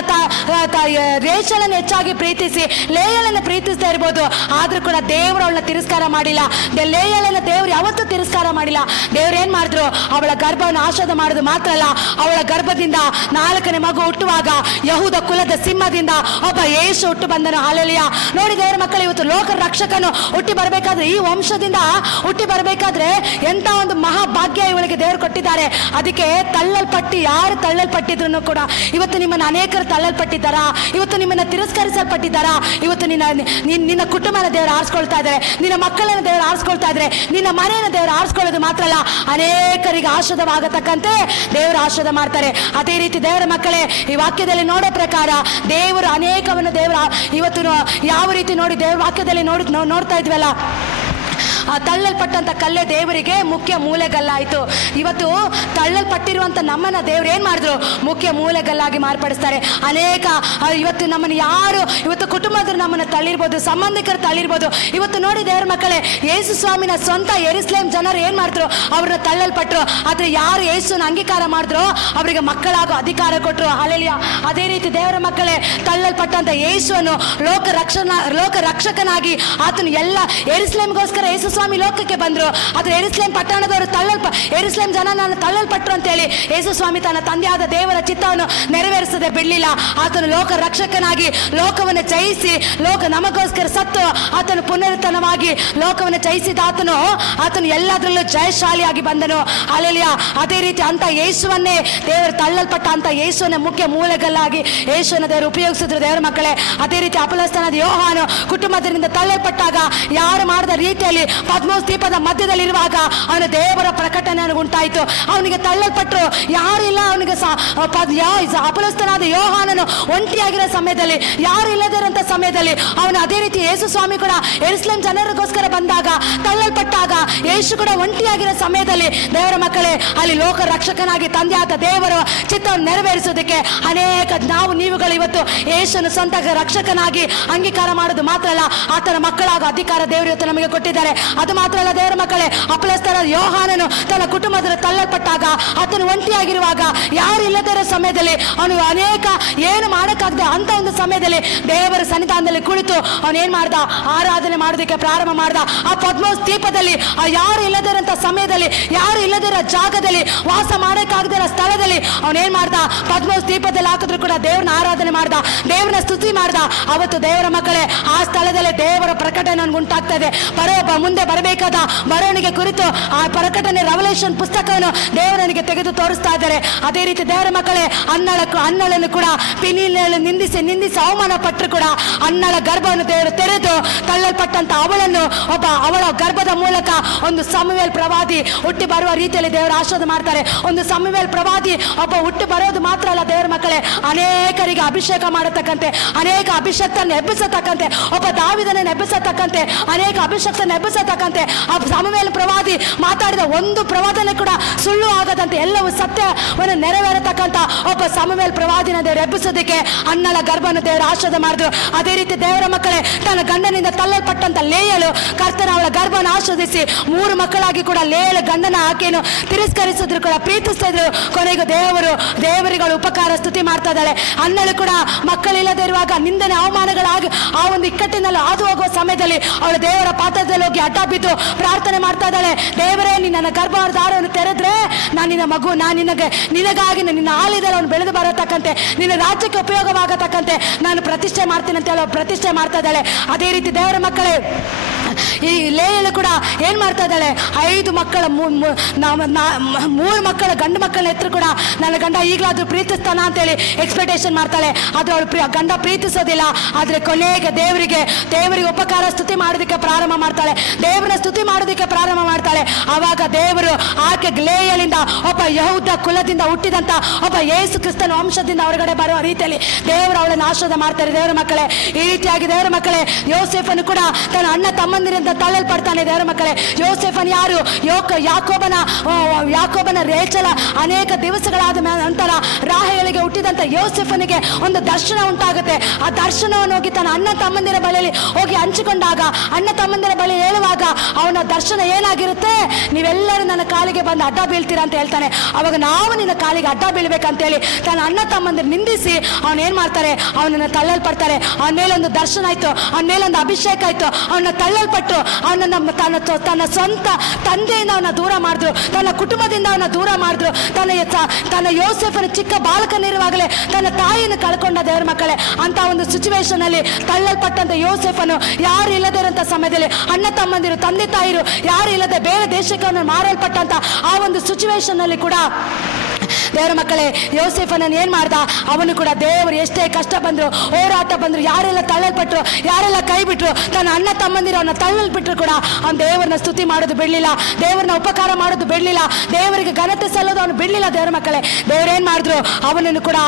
ರೇಚಲನ್ನು ಹೆಚ್ಚಾಗಿ ಪ್ರೀತಿಸಿ ಲೇಯಳನ್ನು ಪ್ರೀತಿಸ್ತಾ ಇರ್ಬೋದು, ಆದ್ರೂ ಕೂಡ ದೇವರು ಅವಳನ್ನ ತಿರಸ್ಕಾರ ಮಾಡಿಲ್ಲ. ಲೇಯಳನ್ನ ದೇವರು ಯಾವತ್ತೂ ತಿರಸ್ಕಾರ ಮಾಡಿಲ್ಲ. ದೇವ್ರು ಏನ್ ಮಾಡಿದ್ರು? ಅವಳ ಗರ್ಭವನ್ನು ಆಶೀರ್ವಾದ ಮಾಡೋದು ಮಾತ್ರ ಅಲ್ಲ, ಅವಳ ಗರ್ಭದಿಂದ 4ನೇ ಮಗು ಹುಟ್ಟುವಾಗ ಯಹೂದ ಕುಲದ ಸಿಂಹದಿಂದ ಒಬ್ಬ ಯೇಸು ಹುಟ್ಟು ಬಂದನು. ಹಲ್ಲೆಲೂಯಾ. ನೋಡಿ ದೇವರ ಮಕ್ಕಳು, ಇವತ್ತು ಲೋಕ ರಕ್ಷಕನು ಹುಟ್ಟಿ ಬರಬೇಕಾದ್ರೆ, ಈ ವಂಶದಿಂದ ಹುಟ್ಟಿ ಬರಬೇಕಾದ್ರೆ ಎಂತ ಒಂದು ಮಹಾಭಾಗ್ಯ ಇವಳಿಗೆ ದೇವರು ಕೊಟ್ಟಿದ್ದಾರೆ. ಅದಕ್ಕೆ ಯಾರು ತಳ್ಳಲ್ಪಟ್ಟಿದ್ರು ಕೂಡ, ಇವತ್ತು ನಿಮ್ಮನ್ನು ಅನೇಕರು ತಳ್ಳಲ್ಪಟ್ಟಿದ್ದಾರಾ? ಇವತ್ತು ನಿಮ್ಮನ್ನ ತಿರಸ್ಕರಿಸಲ್ಪಟ್ಟಿದ್ದಾರಾ? ಇವತ್ತು ನಿನ್ನ ಕುಟುಂಬನ ದೇವರು ಆರಿಸ್ಕೊಳ್ತಾ ಇದ್ದಾರೆ, ನಿನ್ನ ಮಕ್ಕಳನ್ನು ದೇವರು ಆರಿಸ್ಕೊಳ್ತಾ ಇದ್ದಾರೆ, ನಿನ್ನ ಮನೆಯನ್ನು ದೇವರು ಆರಿಸ್ಕೊಳ್ಳೋದು ಮಾತ್ರ ಅಲ್ಲ, ಅನೇಕರಿಗೆ ಆಶೀರ್ವಾದವಾಗತಕ್ಕಂತೆ ದೇವರು ಆಶೀರ್ವಾದ ಮಾಡ್ತಾರೆ. ಅದೇ ರೀತಿ ದೇವರ ಮಕ್ಕಳೇ, ಈ ವಾಕ್ಯದಲ್ಲಿ ನೋಡೋ ಪ್ರಕಾರ ದೇವರು ಅನೇಕವನ್ನು ಇವತ್ತು ಯಾವ ರೀತಿ ನೋಡಿ ದೇವರ ವಾಕ್ಯದಲ್ಲಿ ನೋಡ್ತಾ ಇದ್ವಲ್ಲ, ತಳ್ಳಲ್ಪಟ್ಟಂತ ಕಲ್ಲೇ ದೇವರಿಗೆ ಮುಖ್ಯ ಮೂಲೆಗಲ್ಲಾಯಿತು. ಇವತ್ತು ತಳ್ಳಲ್ಪಟ್ಟಿರುವಂತ ನಮ್ಮನ್ನ ದೇವ್ರು ಏನ್ ಮಾಡಿದ್ರು? ಮುಖ್ಯ ಮೂಲೆಗಲ್ಲಾಗಿ ಮಾರ್ಪಡಿಸ್ತಾರೆ. ಅನೇಕ ಇವತ್ತು ನಮ್ಮನ್ನು ಯಾರು ಇವತ್ತು ಕುಟುಂಬದವರು ನಮ್ಮನ್ನು ತಳ್ಳಿರ್ಬೋದು, ಸಂಬಂಧಿಕರು ತಳ್ಳಿರ್ಬೋದು. ಇವತ್ತು ನೋಡಿ ದೇವರ ಮಕ್ಕಳೇ, ಯೇಸು ಸ್ವಾಮಿನ ಸ್ವಂತ ಯೆರೂಸಲೇಮ್ ಜನರು ಏನ್ ಮಾಡಿದ್ರು? ಅವ್ರನ್ನ ತಳ್ಳಲ್ಪಟ್ರು. ಆದ್ರೆ ಯಾರು ಯೇಸುನ ಅಂಗೀಕಾರ ಮಾಡಿದ್ರು ಅವರಿಗೆ ಮಕ್ಕಳಾಗೋ ಅಧಿಕಾರ ಕೊಟ್ರು. ಹಲ್ಲೆಲೂಯಾ. ಅದೇ ರೀತಿ ದೇವರ ಮಕ್ಕಳೇ, ತಳ್ಳಲ್ಪಟ್ಟಂತ ಯೇಸುವನ್ನು ಲೋಕ ರಕ್ಷಕನಾಗಿ ಆತನು ಎಲ್ಲ ಯೆರೂಸಲೇಮ್ಗೋಸ್ಕರ ಯೇಸು ಸ್ವಾಮಿ ಲೋಕಕ್ಕೆ ಬಂದ್ರು. ಆದ್ರೆ ಯೆರೂಸಲೇಮ್ ಪಟ್ಟಣದವರು ಯೆರೂಸಲೇಮ್ ಜನ ತಳ್ಳಲ್ಪಟ್ರು ಅಂತ ಹೇಳಿ ಯೇಸು ಸ್ವಾಮಿ ತನ್ನ ತಂದೆಯಾದ ದೇವರ ಚಿತ್ತವನ್ನು ನೆರವೇರಿಸದೆ ಬಿಡಲಿಲ್ಲ. ಆತನು ಲೋಕ ರಕ್ಷಕನಾಗಿ ಲೋಕವನ್ನು ಜಯಿಸಿ, ನಮಗೋಸ್ಕರ ಸತ್ತು ಆತನು ಪುನರುತ್ಥಾನವಾಗಿ ಲೋಕವನ್ನು ಜಯಿಸಿದ ಆತನು ಎಲ್ಲದರಲ್ಲೂ ಜಯಶಾಲಿಯಾಗಿ ಬಂದನು. ಹಲ್ಲೆಲೂಯಾ. ಅದೇ ರೀತಿ ಅಂತ ಯೇಸುವನ್ನೇ ದೇವರು ತಳ್ಳಲ್ಪಟ್ಟ ಅಂತ ಯೇಸುವನ್ನೇ ಮುಖ್ಯ ಮೂಲೆಗಲ್ಲಾಗಿ ಯೇಸುವನ್ನ ದೇವರು ಉಪಯೋಗಿಸಿದ್ರು. ದೇವರ ಮಕ್ಕಳೇ, ಅದೇ ರೀತಿ ಅಪೊಸ್ತಲನಾದ ಯೋಹಾನು ಕುಟುಂಬದಿಂದ ತಳ್ಳಲ್ಪಟ್ಟಾಗ ಯಾರು ಮಾಡಿದ ರೀತಿಯಲ್ಲಿ ಪದ್ಮೋಸ್ ದ್ವೀಪದ ಮಧ್ಯದಲ್ಲಿರುವಾಗ ಅವನ ದೇವರ ಪ್ರಕಟಣೆ ಉಂಟಾಯಿತು. ಅವನಿಗೆ ತಳ್ಳಲ್ಪಟ್ಟರು, ಯಾರು ಇಲ್ಲ. ಅವನಿಗೆ ಅಪೊಸ್ತಲನಾದ ಯೋಹಾನನು ಒಂಟಿಯಾಗಿರೋ ಸಮಯದಲ್ಲಿ, ಯಾರು ಇಲ್ಲದಿರೋಂಥ ಸಮಯದಲ್ಲಿ ಅವನು ಅದೇ ರೀತಿ ಯೇಸು ಸ್ವಾಮಿ ಕೂಡ ಯೆರೂಸಲೇಮ್ ಜನರಿಗೋಸ್ಕರ ಬಂದಾಗ, ತಳ್ಳಲ್ಪಟ್ಟಾಗ ಯೇಸು ಕೂಡ ಒಂಟಿಯಾಗಿರೋ ಸಮಯದಲ್ಲಿ ದೇವರ ಮಕ್ಕಳೇ, ಅಲ್ಲಿ ಲೋಕ ರಕ್ಷಕನಾಗಿ ತಂದೆಯಾದ ದೇವರ ಚಿತ್ತವನ್ನು ನೆರವೇರಿಸೋದಕ್ಕೆ ನೀವುಗಳು ಇವತ್ತು ಯೇಸುನ ಸ್ವಂತ ರಕ್ಷಕನಾಗಿ ಅಂಗೀಕಾರ ಮಾಡೋದು ಮಾತ್ರ ಅಲ್ಲ, ಆತನ ಮಕ್ಕಳಾಗ ಅಧಿಕಾರ ದೇವರು ಇವತ್ತು ನಮಗೆ ಕೊಟ್ಟಿದ್ದಾರೆ. ಅದು ಮಾತ್ರ ಅಲ್ಲ ದೇವರ ಮಕ್ಕಳೇ, ಅಪೊಸ್ತಲನಾದ ಯೋಹಾನನು ತನ್ನ ಕುಟುಂಬದ ತಳ್ಳಲ್ಪಟ್ಟಾಗ, ಆತನು ಒಂಟಿಯಾಗಿರುವಾಗ, ಯಾರು ಇಲ್ಲದಿರೋ ಸಮಯದಲ್ಲಿ ಅವನು ಅನೇಕ ಏನು ಮಾಡಕ್ಕಾಗದೆ ಅಂತ ಒಂದು ಸಮಯದಲ್ಲಿ ದೇವರ ಸನ್ನಿಧಾನದಲ್ಲಿ ಕುಳಿತು ಅವನೇನ್ ಮಾಡ್ದ? ಆರಾಧನೆ ಮಾಡೋದಕ್ಕೆ ಪ್ರಾರಂಭ ಮಾಡ್ದ. ಆ ಪದ್ಮೋಸ್ ದ್ವೀಪದಲ್ಲಿ ಯಾರು ಇಲ್ಲದಿರೋಂಥ ಸಮಯದಲ್ಲಿ, ಯಾರು ಇಲ್ಲದಿರೋ ಜಾಗದಲ್ಲಿ, ವಾಸ ಮಾಡಕ್ಕಾಗದಿರೋ ಸ್ಥಳದಲ್ಲಿ ಅವನೇನ್ ಮಾಡ್ದ? ಪದ್ಮೋಸ್ ದ್ವೀಪದಲ್ಲಿ ಹಾಕಿದ್ರು ಕೂಡ ದೇವ್ರನ್ನ ಆರಾಧನೆ ಮಾಡ್ದ, ದೇವ್ರನ್ನ ಸ್ತುತಿ ಮಾಡ್ದ. ಅವತ್ತು ದೇವರ ಮಕ್ಕಳೇ, ಆ ಸ್ಥಳದಲ್ಲಿ ದೇವರ ಪ್ರಕಟಣೆ ಉಂಟಾಗ್ತಾ ಇದೆ. ಮುಂದೆ ಬರಬೇಕಾದ ಬರವಣಿಗೆ ಕುರಿತು ಆ ಪ್ರಕಟಣೆ ರೆವಲ್ಯೂಷನ್ ಪುಸ್ತಕವನ್ನು ದೇವರನಿಗೆ ತೆಗೆದು ತೋರಿಸ್ತಾ ಇದ್ದಾರೆ. ಅದೇ ರೀತಿ ದೇವರ ಮಕ್ಕಳೇ, ಅನ್ನಳನ್ನು ಕೂಡ ಪಿನಿಯಲ್ಲಿ ನಿಂದಿಸಿ ಅವಮಾನ ಪಟ್ಟರು ಕೂಡ ಅನ್ನಳ ಗರ್ಭವನ್ನು ದೇವರು ತೆರೆದು ತಳ್ಳಲ್ಪಟ್ಟಂತ ಅವಳ ಗರ್ಭದ ಮೂಲಕ ಒಂದು ಸಮುವೇಲ್ ಪ್ರವಾದಿ ಹುಟ್ಟಿ ಬರುವ ರೀತಿಯಲ್ಲಿ ದೇವರು ಆಶೀರ್ವಾದ ಮಾಡ್ತಾರೆ. ಒಂದು ಸಮುವೇಲ್ ಪ್ರವಾದಿ ಒಬ್ಬ ಹುಟ್ಟಿ ಬರೋದು ಮಾತ್ರ ಅಲ್ಲ ದೇವರ ಮಕ್ಕಳೇ, ಅನೇಕರಿಗೆ ಅಭಿಷೇಕ ಮಾಡತಕ್ಕಂತೆ, ಅನೇಕ ಅಭಿಷೇಕವನ್ನು ಎಬ್ಬಿಸತಕ್ಕಂತೆ, ಒಬ್ಬ ದಾವಿದನನ್ನು ಎಬ್ಬಿಸತಕ್ಕಂತೆ, ಅನೇಕ ಅಭಿಷೇಕವನ್ನು ಎಬ್ಬಿಸತಕ್ಕಂತೆ ಆಗತಕ್ಕಂತೆ ಆ ಸಮುವೇಲ ಪ್ರವಾದಿ ಮಾತಾಡಿದ ಒಂದು ಪ್ರವಾದನೆ ಕೂಡ ಸುಳ್ಳು ಆಗದಂತೆ ಎಲ್ಲವೂ ಸತ್ಯವನ್ನು ನೆರವೇರತಕ್ಕಂತ ಒಬ್ಬ ಸಮುವೇಲ ಪ್ರವಾದಿನ ದೇವರು ಎಬ್ಬಿಸೋದಕ್ಕೆ ಅನ್ನಳ ಗರ್ಭವನ್ನು ದೇವರು ಆಶೀರ್ವಾದ ಮಾಡಿದ್ರು. ಅದೇ ರೀತಿ ದೇವರ ಮಕ್ಕಳೇ, ತನ್ನ ಗಂಡನಿಂದ ತಳ್ಳಲ್ಪಟ್ಟಂತ ಲೇಯಳು ಕರ್ತನ ಅವಳ ಗರ್ಭವನ್ನು ಆಶೀರ್ವದಿಸಿ 3 ಮಕ್ಕಳಾಗಿ ಕೂಡ ಲೇಯಳು ಗಂಡನ ಆಕೆಯನ್ನು ತಿರಸ್ಕರಿಸಿದ್ರು ಕೂಡ ಪ್ರೀತಿಸ್ತಾ ಇದ್ರು. ಕೊನೆಗೂ ದೇವರುಗಳು ಉಪಕಾರ ಸ್ತುತಿ ಮಾಡ್ತಾ ಇದ್ದಾಳೆ. ಅನ್ನಳು ಕೂಡ ಮಕ್ಕಳಿಲ್ಲದೆ ಇರುವಾಗ ನಿಂದನೆ ಅವಮಾನಗಳಾಗಿ ಆ ಒಂದು ಇಕ್ಕಟ್ಟಿನಲ್ಲಿ ಹಾದು ಹೋಗುವ ಸಮಯದಲ್ಲಿ ಅವಳು ದೇವರ ಪಾತ್ರದಲ್ಲಿ ಹೋಗಿ ಅಡ್ಡ ಬಿದ್ದು ಪ್ರಾರ್ಥನೆ ಮಾಡ್ತಾ ಇದ್ದಾಳೆ. ದೇವರೇ, ನಿನ್ನ ಗರ್ಭಧಾರವನ್ನು ತೆರೆದ್ರೆ ನಾನು ನಿನ್ನ ಮಗು, ನಾನು ನಿನಗಾಗಿ ನಿನ್ನ ಆಲಯದಲ್ಲಿ ಅವನು ಬೆಳೆದು ಬರತಕ್ಕಂತೆ ನಿನ್ನ ರಾಜ್ಯಕ್ಕೆ ಉಪಯೋಗವಾಗತಕ್ಕಂತೆ ನಾನು ಪ್ರತಿಷ್ಠೆ ಮಾಡ್ತೀನಿ ಅಂತ ಹೇಳಿ ಪ್ರತಿಷ್ಠೆ ಮಾಡ್ತಾ ಇದ್ದಾಳೆ. ಅದೇ ರೀತಿ ದೇವರ ಮಕ್ಕಳೇ, ಈ ಲೇಯಳು ಕೂಡ ಏನ್ ಮಾಡ್ತಾ ಇದ್ದಾಳೆ, 5 ಮಕ್ಕಳ 3 ಮಕ್ಕಳ ಗಂಡು ಮಕ್ಕಳ ಹೆಸರು ಕೂಡ ನನ್ನ ಗಂಡ ಈಗಲಾದ್ರೂ ಪ್ರೀತಿಸ್ತಾನ ಅಂತೇಳಿ ಎಕ್ಸ್ಪೆಕ್ಟೇಷನ್ ಮಾಡ್ತಾಳೆ. ಅದು ಅವಳು ಗಂಡ ಪ್ರೀತಿಸೋದಿಲ್ಲ. ಆದ್ರೆ ಕೊನೆಗೆ ದೇವರಿಗೆ ಉಪಕಾರ ಸ್ತುತಿ ಮಾಡೋದಕ್ಕೆ ಪ್ರಾರಂಭ ಮಾಡ್ತಾಳೆ, ದೇವರ ಸ್ತುತಿ ಮಾಡೋದಕ್ಕೆ ಪ್ರಾರಂಭ ಮಾಡ್ತಾಳೆ. ಆವಾಗ ದೇವರು ಆಕೆ ಲೇಯಳಿಂದ ಒಬ್ಬ ಯಹೂದ ಕುಲದಿಂದ ಹುಟ್ಟಿದಂತ ಒಬ್ಬ ಯೇಸು ಕ್ರಿಸ್ತನ ವಂಶದಿಂದ ಹೊರಗಡೆ ಬರುವ ರೀತಿಯಲ್ಲಿ ದೇವರು ಅವಳನ್ನು ಆಶೀರ್ವಾದ ಮಾಡ್ತಾರೆ. ದೇವರ ಮಕ್ಕಳೇ, ಈ ರೀತಿಯಾಗಿ ದೇವರ ಮಕ್ಕಳೇ, ಯೋಸೇಫನು ಕೂಡ ತನ್ನ ಅಣ್ಣ ತಮ್ಮಂದಿರಿಂದ ತಳ್ಳಲ್ಪಡ್ತಾನೆ. ದೇವರ ಮಕ್ಕಳೇ, ಯೋಸೇಫನ್ ಯಾರು? ಯಾಕೋಬನ ರೇಚಲ ಅನೇಕ ದಿವಸಗಳಾದ ನಂತರ ರಾಹೇಲಿಗೆ ಹುಟ್ಟಿದಂತ ಯೋಸೇಫನಿಗೆ ಒಂದು ದರ್ಶನ ಉಂಟಾಗುತ್ತೆ. ಆ ದರ್ಶನವನ್ನು ಹೋಗಿ ತನ್ನ ಅಣ್ಣ ತಮ್ಮಂದಿರ ಬಳಿಯಲ್ಲಿ ಹೋಗಿ ಹಂಚಿಕೊಂಡಾಗ, ಅಣ್ಣ ತಮ್ಮಂದಿರ ಬಳಿ ಹೇಳುವಾಗ ಅವನ ದರ್ಶನ ಏನಾಗಿರುತ್ತೆ, ನೀವೆಲ್ಲರೂ ನನ್ನ ಕಾಲಿಗೆ ಬಂದು ಅಡ್ಡ ಬೀಳ್ತೀರಾ ಅಂತ ಹೇಳ್ತಾನೆ. ಅವಾಗ ನಾವು ನಿನ್ನ ಕಾಲಿಗೆ ಅಡ್ಡ ಬೀಳ್ಬೇಕಂತೇಳಿ ತನ್ನ ಅಣ್ಣ ತಮ್ಮಂದಿರು ನಿಂದಿಸಿ ಅವನೇನ್ ಮಾಡ್ತಾರೆ, ಅವನನ್ನು ತಳ್ಳಲ್ಪಡ್ತಾರೆ. ಅವನ ಮೇಲೊಂದು ದರ್ಶನ ಆಯ್ತು, ಅವನ ಮೇಲೊಂದು ಅಭಿಷೇಕ ಆಯ್ತು. ಅವನ ತಳ್ಳಲ್ಪಟ್ಟು ಅವನನ್ನ ತನ್ನ ಸ್ವಂತ ತಂದೆಯಿಂದ ಅವನ ದೂರ ಮಾಡಿದ್ರು, ತನ್ನ ಕುಟುಂಬದಿಂದ ಅವನ ದೂರ ಮಾಡಿದ್ರು. ತನ್ನ ಯೋಸೇಫನ ಚಿಕ್ಕ ಬಾಲಕನಿರುವಾಗಲೇ ತನ್ನ ತಾಯಿಯನ್ನು ಕಳ್ಕೊಂಡ. ದೇವರ ಮಕ್ಕಳೇ, ಅಂತ ಒಂದು ಸಿಚುವೇಶನ್ ಅಲ್ಲಿ ತಳ್ಳಲ್ಪಟ್ಟಂತ ಯೋಸೇಫನು ಯಾರು ಇಲ್ಲದೆ ಇರುವಂತ ಸಮಯದಲ್ಲಿ ಅಣ್ಣ ತಮ್ಮಂದಿರು ತಂದೆ ತಾಯಿರು ಯಾರು ಇಲ್ಲದೆ ಬೇರೆ ದೇಶಕ್ಕೆ ಅವನು ಮಾರಲ್ಪಟ್ಟಂತ ಆ ಒಂದು ಸಿಚುವೇಶನ್ ಅಲ್ಲಿ ಕೂಡ ದೇವರ ಮಕ್ಕಳೇ, ಯೋಸೇಫನನ್ನು ಏನ್ ಮಾಡ್ದ, ಅವನು ಕೂಡ ದೇವರು ಎಷ್ಟೇ ಕಷ್ಟ ಬಂದ್ರು, ಹೋರಾಟ ಬಂದ್ರು, ಯಾರೆಲ್ಲ ತಳ್ಳಲ್ಪಟ್ರು, ಯಾರೆಲ್ಲ ಕೈ ಬಿಟ್ರು, ತನ್ನ ಅಣ್ಣ ತಮ್ಮಂದಿರು ಅವನ್ನ ತಳ್ಳಲ್ಬಿಟ್ರು ಕೂಡ ಅವನು ದೇವರನ್ನ ಸ್ತುತಿ ಮಾಡೋದು ಬಿಡ್ಲಿಲ್ಲ, ದೇವರನ್ನ ಉಪಕಾರ ಮಾಡೋದು ಬಿಡ್ಲಿಲ್ಲ, ದೇವರಿಗೆ ಘನತೆ ಸಲ್ಲೋದು ಅವನು ಬಿಡ್ಲಿಲ್ಲ. ದೇವರ ಮಕ್ಕಳೇ, ದೇವರೇನ್ ಮಾಡಿದ್ರು, ಅವನನ್ನು ಕೂಡ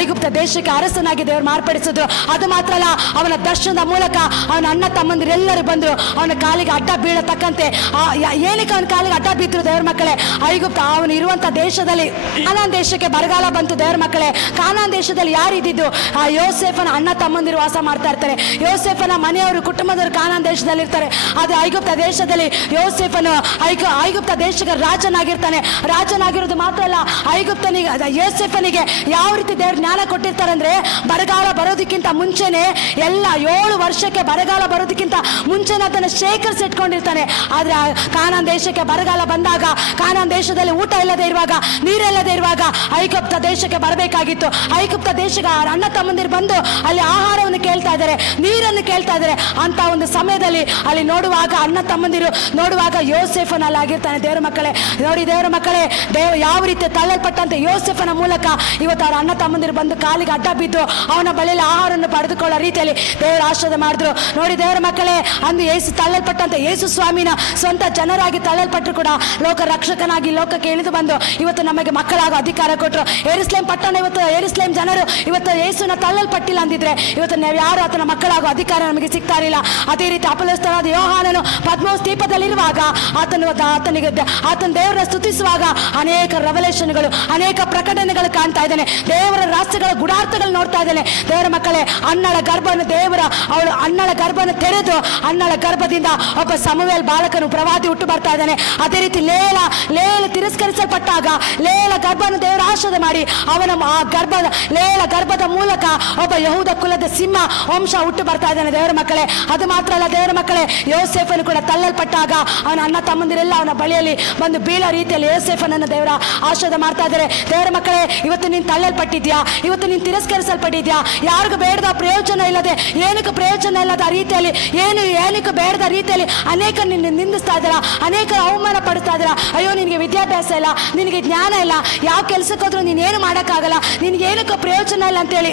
ಐಗುಪ್ತ ದೇಶಕ್ಕೆ ಅರಸನಾಗಿ ದೇವರು ಮಾರ್ಪಡಿಸಿದ್ರು. ಅದು ಮಾತ್ರ ಅಲ್ಲ, ಅವನ ದರ್ಶನದ ಮೂಲಕ ಅವನ ಅಣ್ಣ ತಮ್ಮಂದಿರೆಲ್ಲರೂ ಬಂದ್ರು ಅವನ ಕಾಲಿಗೆ ಅಡ್ಡ ಬೀಳತಕ್ಕಂತೆ. ಏನಕ್ಕೆ ಅವನ ಕಾಲಿಗೆ ಅಡ್ಡ ಬಿದ್ರು ದೇವರ ಮಕ್ಕಳೇ, ಐಗುಪ್ತ ಅವನು ಇರುವಂತ ದೇಶದಲ್ಲಿ ಕಾನಾನ್ ದೇಶಕ್ಕೆ ಬರಗಾಲ ಬಂತು. ದೇವರ ಮಕ್ಕಳೇ, ಕಾನಾನ್ ದೇಶದಲ್ಲಿ ಯಾರು ಇದ್ದಿದ್ದು, ಆ ಯೋಸೇಫನ ಅಣ್ಣ ತಮ್ಮಂದಿರು ವಾಸ ಮಾಡ್ತಾ ಇರ್ತಾರೆ. ಯೋಸೇಫನ ಮನೆಯವರು ಕುಟುಂಬದವರು ಕಾನಾನ್ ದೇಶದಲ್ಲಿ ಇರ್ತಾರೆ. ಆದ್ರೆ ಐಗುಪ್ತ ದೇಶದಲ್ಲಿ ಯೋಸೇಫನು ಐಗುಪ್ತ ದೇಶಕ್ಕೆ ರಾಜನಾಗಿರ್ತಾನೆ. ರಾಜನಾಗಿರೋದು ಮಾತ್ರ ಅಲ್ಲ, ಯೋಸೇಫನಿಗೆ ಯಾವ ರೀತಿ ದೇವ್ರ ಜ್ಞಾನ ಕೊಟ್ಟಿರ್ತಾರೆ ಅಂದ್ರೆ, ಬರಗಾಲ ಬರೋದಕ್ಕಿಂತ ಮುಂಚೆನೆ ಎಲ್ಲ 7 ವರ್ಷಕ್ಕೆ ಬರಗಾಲ ಬರೋದಕ್ಕಿಂತ ಮುಂಚೆನೆ ಅದನ್ನು ಶೇಖರಿಸಿಟ್ಕೊಂಡಿರ್ತಾನೆ. ಆದ್ರೆ ಕಾನಾನ್ ದೇಶಕ್ಕೆ ಬರಗಾಲ ಬಂದಾಗ, ಕಾನಾನ್ ದೇಶದಲ್ಲಿ ಊಟ ಇಲ್ಲದೆ ಇರುವಾಗ, ನೀರಿಲ್ಲದೆ ಇರುವಾಗ ಐಗುಪ್ತ ದೇಶಕ್ಕೆ ಬರಬೇಕಾಗಿತ್ತು. ಐಗುಪ್ತ ದೇಶಕ್ಕೆ ಅಣ್ಣ ತಮ್ಮಂದಿರು ಬಂದು ಅಲ್ಲಿ ಆಹಾರವನ್ನು ಕೇಳ್ತಾ ಇದ್ದಾರೆ, ನೀರನ್ನು ಕೇಳ್ತಾ ಇದ್ದಾರೆ. ಅಂತ ಒಂದು ಸಮಯದಲ್ಲಿ ಅಲ್ಲಿ ನೋಡುವಾಗ ಅಣ್ಣ ತಮ್ಮಂದಿರು ನೋಡುವಾಗ ಯೋಸೇಫನಲ್ಲಿ ಆಗಿರ್ತಾನೆ. ದೇವರ ಮಕ್ಕಳೇ ನೋಡಿ, ದೇವರ ಮಕ್ಕಳೇ, ಯಾವ ರೀತಿ ತಳ್ಳಲ್ಪಟ್ಟಂತೆ ಯೋಸೇಫನ ಮೂಲಕ ಇವತ್ತು ಅವ್ರ ಅಣ್ಣ ತಮ್ಮಂದಿರು ಬಂದು ಕಾಲಿಗೆ ಅಡ್ಡ ಬಿದ್ದು ಅವನ ಬಳಿಯಲ್ಲಿ ಆಹಾರವನ್ನು ಪಡೆದುಕೊಳ್ಳೋ ರೀತಿಯಲ್ಲಿ ದೇವರ ಆಶೀರ್ವಾದ ಮಾಡಿದ್ರು. ನೋಡಿ ದೇವರ ಮಕ್ಕಳೇ, ಅಂದು ಯೇಸು ತಳ್ಳಲ್ಪಟ್ಟಂತೆ ಯೇಸು ಸ್ವಾಮಿನ ಸ್ವಂತ ಜನರಾಗಿ ತಳ್ಳಲ್ಪಟ್ಟರು ಕೂಡ ಲೋಕ ರಕ್ಷಕನಾಗಿ ಲೋಕಕ್ಕೆ ಇಳಿದು ಬಂದು ಇವತ್ತು ನಮಗೆ ಮಕ್ಕಳಾಗೋ ಅಧಿಕಾರ ಕೊಟ್ಟರು. ಯೆರೂಸಲೇಮ್ ಪಟ್ಟಣ ಇವತ್ತು ಯೆರೂಸಲೇಮ್ ಜನರು ಇವತ್ತು ಯೇಸುನ ತಳ್ಳಲ್ಪಟ್ಟಿಲ್ಲ ಅಂದಿದ್ರೆ ಇವತ್ತು ನಾವು ಯಾರು ಆತನ ಮಕ್ಕಳಾಗೋ ಅಧಿಕಾರ ನಮಗೆ ಸಿಗ್ತಾ ಇರಲಿಲ್ಲ. ಅದೇ ರೀತಿ ಅಪೊಸ್ತಲನಾದ ಯೋಹಾನನು ಪದ್ಮೋಸ್ ದ್ವೀಪದಲ್ಲಿರುವಾಗ ಆತನ ದೇವರ ಸ್ತುತಿಸುವಾಗ ಅನೇಕ ರೆವಲೇಷನ್ಗಳು, ಅನೇಕ ಪ್ರಕಟಣೆಗಳು ಕಾಣ್ತಾ ಇದ್ದಾನೆ. ದೇವರ ರಹಸ್ಯಗಳ ಗುಡಾರ್ಥಗಳು ನೋಡ್ತಾ ಇದ್ದಾನೆ. ದೇವರ ಮಕ್ಕಳೇ, ಅಣ್ಣಳ ಗರ್ಭವನ್ನು ತೆರೆದು ಅಣ್ಣಳ ಗರ್ಭದಿಂದ ಒಬ್ಬ ಸಮುವೇಲ್ ಬಾಲಕನು ಪ್ರವಾದಿ ಹುಟ್ಟು ಬರ್ತಾ ಇದ್ದಾನೆ. ಅದೇ ರೀತಿ ಲೇಲ ತಿರಸ್ಕರಿಸಲ್ಪಟ್ಟಾಗ ಲೇಲ ಗರ್ಭವನ್ನು ದೇವರ ಆಶೀರ್ವಾದ ಮಾಡಿ ಲೇಲ ಗರ್ಭದ ಮೂಲಕ ಒಬ್ಬ ಯಹೂದ ಕುಲದ ಸಿಂಹ ವಂಶ ಹುಟ್ಟು ಬರ್ತಾ ಇದ್ದಾನೆ. ದೇವರ ಮಕ್ಕಳೇ, ಅದು ಮಾತ್ರ ಅಲ್ಲ ದೇವರ ಮಕ್ಕಳೇ, ಯೋಸೇಫನು ಕೂಡ ತಳ್ಳಲ್ಪಟ್ಟಾಗ ಅವನ ಅಣ್ಣ ತಮ್ಮಂದಿರೆಲ್ಲ ಅವನ ಬಳಿಯಲ್ಲಿ ಬಂದು ಬೀಳೋ ರೀತಿಯಲ್ಲಿ ಯೋಸೇಫನನ್ನು ದೇವರ ಆಶೀರ್ವಾದ ಮಾಡ್ತಾ ಇದ್ದಾರೆ. ದೇವರ ಮಕ್ಕಳೇ, ಇವತ್ತು ನೀನು ತಳ್ಳಲ್ಪಟ್ಟಿದ್ಯಾ, ಇವತ್ತು ನೀನು ತಿರಸ್ಕರಿಸಲ್ಪಟ್ಟಿದ್ಯಾ, ಯಾರಿಗೂ ಬೇಡದ ಪ್ರಯೋಜನ ಇಲ್ಲದೆ, ಏನಕ್ಕೆ ಪ್ರಯೋಜನ ಇಲ್ಲದ ರೀತಿಯಲ್ಲಿ, ಏನಕ್ಕೆ ಬೇಡದ ರೀತಿಯಲ್ಲಿ ಅನೇಕ ನಿನ್ನ ನಿಂದಿಸ್ತಾ ಇದ್ದಾರ, ಅನೇಕ ಅವಮಾನ ಪಡಿಸ್ತಾ ಇದ್ದಾರ. ಅಯ್ಯೋ, ನಿನಗೆ ವಿದ್ಯಾಭ್ಯಾಸ ಇಲ್ಲ, ನಿನಗೆ ಜ್ಞಾನ ಇಲ್ಲ, ಯಾವ ಕೆಲಸಕ್ಕೋದ್ರೂ ನೀನೇನು ಮಾಡೋಕ್ಕಾಗಲ್ಲ, ನಿನಗೇನಕ್ಕೂ ಪ್ರಯೋಜನ ಇಲ್ಲ ಅಂತೇಳಿ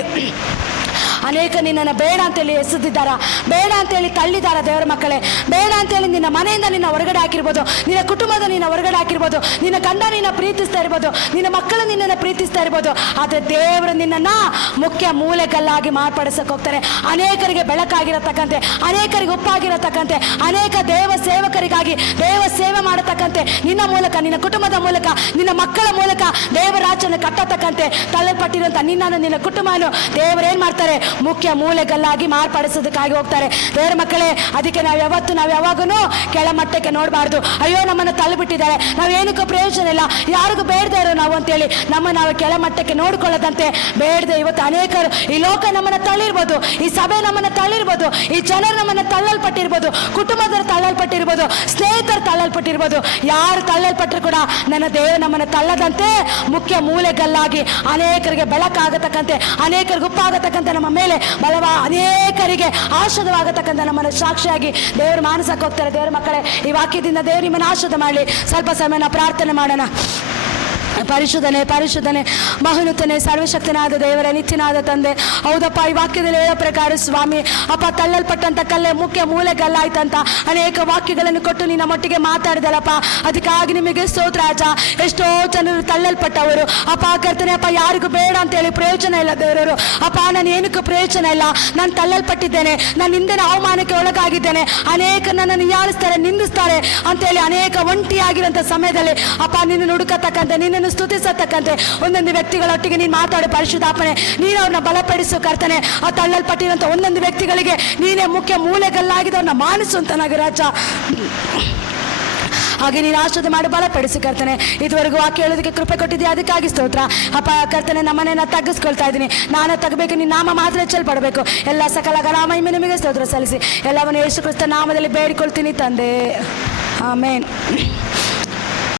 ಅನೇಕ ನಿನ್ನನ್ನು ಬೇಡ ಅಂತೇಳಿ ಎಸೆದಿದ್ದಾರ, ಬೇಡ ಅಂತೇಳಿ ತಳ್ಳಿದಾರ. ದೇವರ ಮಕ್ಕಳೇ, ಬೇಡ ಅಂತೇಳಿ ನಿನ್ನ ಮನೆಯಿಂದ ನಿನ್ನ ಹೊರಗಡೆ ಹಾಕಿರ್ಬೋದು, ನಿನ್ನ ಕುಟುಂಬದ ನಿನ್ನ ಹೊರಗಡೆ ಹಾಕಿರ್ಬೋದು, ನಿನ್ನ ಗಂಡ ನಿನ್ನ ಪ್ರೀತಿಸ್ತಾ ಇರ್ಬೋದು, ನಿನ್ನ ಮಕ್ಕಳು ನಿನ್ನನ್ನು ಪ್ರೀತಿಸ್ತಾ ಇರ್ಬೋದು. ಆದರೆ ದೇವರು ನಿನ್ನನ್ನು ಮುಖ್ಯ ಮೂಲೆಗಲ್ಲಾಗಿ ಮಾರ್ಪಡಿಸಕ್ಕೆ ಹೋಗ್ತಾರೆ. ಅನೇಕರಿಗೆ ಬೆಳಕಾಗಿರತಕ್ಕಂತೆ, ಅನೇಕರಿಗೆ ಉಪ್ಪಾಗಿರತಕ್ಕಂತೆ, ಅನೇಕ ದೇವ ಸೇವಕರಿಗಾಗಿ ದೇವ ಸೇವೆ ಮಾಡತಕ್ಕಂತೆ, ನಿನ್ನ ಮೂಲಕ, ನಿನ್ನ ಕುಟುಂಬದ ಮೂಲಕ, ನಿನ್ನ ಮಕ್ಕಳ ಮೂಲಕ ದೇವರಾಜ್ಯವನ್ನು ಕಟ್ಟತಕ್ಕಂತೆ ತಳ್ಳಲ್ಪಟ್ಟಿರುವಂಥ ನಿನ್ನನ್ನು, ನಿನ್ನ ಕುಟುಂಬವನ್ನು ದೇವರೇನು ಮಾಡ್ತಾರೆ? ಮುಖ್ಯ ಮೂಲೆಗಲ್ಲಾಗಿ ಮಾರ್ಪಡಿಸೋದಕ್ಕಾಗಿ ಹೋಗ್ತಾರೆ. ದೇವರ ಮಕ್ಕಳೇ, ಅದಕ್ಕೆ ನಾವು ಯಾವಾಗೂ ಕೆಳಮಟ್ಟಕ್ಕೆ ನೋಡಬಾರ್ದು. ಅಯ್ಯೋ, ನಮ್ಮನ್ನು ತಳ್ಳಿಬಿಟ್ಟಿದ್ದಾರೆ, ನಾವೇನಕ್ಕೂ ಪ್ರಯೋಜನ ಇಲ್ಲ, ಯಾರಿಗೂ ಬೇಡದೇ ಇರೋ ನಾವು ಅಂತೇಳಿ ನಾವು ಕೆಳಮಟ್ಟಕ್ಕೆ ನೋಡ್ಕೊಳ್ಳೋದಂತೆ ಬೇಡದೆ ಇವತ್ತು ಅನೇಕರು, ಈ ಲೋಕ ನಮ್ಮನ್ನು ತಳ್ಳಿರ್ಬೋದು, ಈ ಸಭೆ ನಮ್ಮನ್ನು ತಳ್ಳಿರ್ಬೋದು, ಈ ಜನರು ನಮ್ಮನ್ನು ತಳ್ಳಲ್ಪಟ್ಟಿರ್ಬೋದು, ಕುಟುಂಬದವರು ತಳ್ಳಲ್ಪಟ್ಟಿರ್ಬೋದು, ಸ್ನೇಹಿತರು ತಳ್ಳಲ್ಪಟ್ಟಿರ್ಬೋದು. ಯಾರು ತಳ್ಳಲ್ಪಟ್ಟರು ಕೂಡ ನನ್ನ ದೇವರು ನಮ್ಮನ್ನು ತಳ್ಳದಂತೆ ಮುಖ್ಯ ಮೂಲೆಗಲ್ಲಾಗಿ ಅನೇಕರಿಗೆ ಬೆಳಕಾಗತಕ್ಕಂತೆ, ಅನೇಕರಿಗೆ ಉಪ್ಪಾಗತಕ್ಕಂತೆ, ನಮ್ಮ ಮೇಲೆ ಅನೇಕರಿಗೆ ಆಶೀರ್ವಾದವಾಗತಕ್ಕಂಥ ನಮ್ಮನ್ನು ಸಾಕ್ಷಿಯಾಗಿ ದೇವರು ಮಾನಸಕ್ಕೆ ಹೋಗ್ತಾರೆ. ದೇವರ ಮಕ್ಕಳೇ, ಈ ವಾಕ್ಯದಿಂದ ದೇವರು ನಿಮ್ಮನ್ನು ಆಶೀರ್ವಾದ ಮಾಡಲಿ. ಸ್ವಲ್ಪ ಸಮಯ ನಾವು ಪ್ರಾರ್ಥನೆ ಮಾಡೋಣ. ಪರಿಶುದ್ಧನೆ, ಪರಿಶುದ್ಧನೆ, ಮಹೋನ್ನತನೇ, ಸರ್ವಶಕ್ತನಾದ ದೇವರ ನಿತ್ಯನಾದ ತಂದೆ, ಹೌದಪ್ಪ, ಈ ವಾಕ್ಯದಲ್ಲಿ ಹೇಳೋ ಪ್ರಕಾರ ಸ್ವಾಮಿ ಅಪ್ಪ, ತಳ್ಳಲ್ಪಟ್ಟಂತ ಕಲ್ಲೆ ಮುಖ್ಯ ಮೂಲೆಗಲ್ಲಾಯ್ತಂತ ಅನೇಕ ವಾಕ್ಯಗಳನ್ನು ಕೊಟ್ಟು ನಿನ್ನ ಮಟ್ಟಿಗೆ ಮಾತಾಡಿದಲ್ಲಪ್ಪ. ಅದಕ್ಕಾಗಿ ನಿಮಗೆ ಸ್ತೋತ್ರ ರಾಜ. ಎಷ್ಟೋ ಜನರು ತಳ್ಳಲ್ಪಟ್ಟವರು ಅಪ್ಪ, ಕರ್ತನೆ ಅಪ್ಪ, ಯಾರಿಗೂ ಬೇಡ ಅಂತೇಳಿ ಪ್ರಯೋಜನ ಇಲ್ಲ ದೇವರವರು ಅಪ್ಪ, ನಾನು ಏನಕ್ಕೂ ಪ್ರಯೋಜನ ಇಲ್ಲ, ನಾನು ತಳ್ಳಲ್ಪಟ್ಟಿದ್ದೇನೆ, ನಾನು ಹಿಂದಿನ ಅವಮಾನಕ್ಕೆ ಒಳಗಾಗಿದ್ದೇನೆ, ಅನೇಕ ನನ್ನನ್ನು ಯಾರಿಸ್ತಾರೆ, ನಿಂದಿಸ್ತಾರೆ ಅಂತೇಳಿ ಅನೇಕ ಒಂಟಿಯಾಗಿರೋಂಥ ಸಮಯದಲ್ಲಿ ಅಪ್ಪ, ನಿನ್ನ ಹುಡುಕತಕ್ಕಂತೆ, ನಿನ್ನನ್ನು ಸ್ತುತಿಸತಕ್ಕಂತೆ ಒಂದೊಂದು ವ್ಯಕ್ತಿಗಳೊಟ್ಟಿಗೆ ನೀನು ಮಾತಾಡಿ ಪರಿಶುದ್ಧಾಪನೆ, ನೀನು ಅವ್ರನ್ನ ಬಲಪಡಿಸು ಕರ್ತನೆ. ಆ ತಳ್ಳಲ್ಪಟ್ಟಿರುವಂಥ ಒಂದೊಂದು ವ್ಯಕ್ತಿಗಳಿಗೆ ನೀನೇ ಮುಖ್ಯ ಮೂಲೆಗಲ್ಲಾಗಿದ್ದವ್ರನ್ನ ಮಾನಿಸು ಅಂತ ನಾಗರಾಜ. ಹಾಗೆ ನೀನು ಆಶೀರ್ವಾದ ಮಾಡಿ ಬಲಪಡಿಸಿ ಕರ್ತನೆ. ಇದುವರೆಗೂ ವಾಕ್ಯ ಹೇಳೋದಕ್ಕೆ ಕೃಪೆ ಕೊಟ್ಟಿದ್ದೀಯ, ಅದಕ್ಕಾಗಿ ಸ್ತೋತ್ರ ಅಪ್ಪ. ಕರ್ತನೆ, ನಮ್ಮನ್ನೆಲ್ಲ ತಗ್ಗಿಸ್ಕೊಳ್ತಾ ಇದ್ದೀನಿ, ನಾನು ತಗಬೇಕು, ನಿನ್ನ ನಾಮ ಮಾತ್ರ ಹೆಚ್ಚಲ್ಪಡಬೇಕು. ಎಲ್ಲ ಸಕಲ ಘನಮಹಿಮೆ ನಿಮಗೆ ಸ್ತೋತ್ರ ಸಲ್ಲಿಸಿ ಎಲ್ಲವನ್ನು ಯೇಸು ಕ್ರಿಸ್ತ ನಾಮದಲ್ಲಿ ಬೇಡಿಕೊಳ್ತೀನಿ ತಂದೆ, ಆಮೇನ್.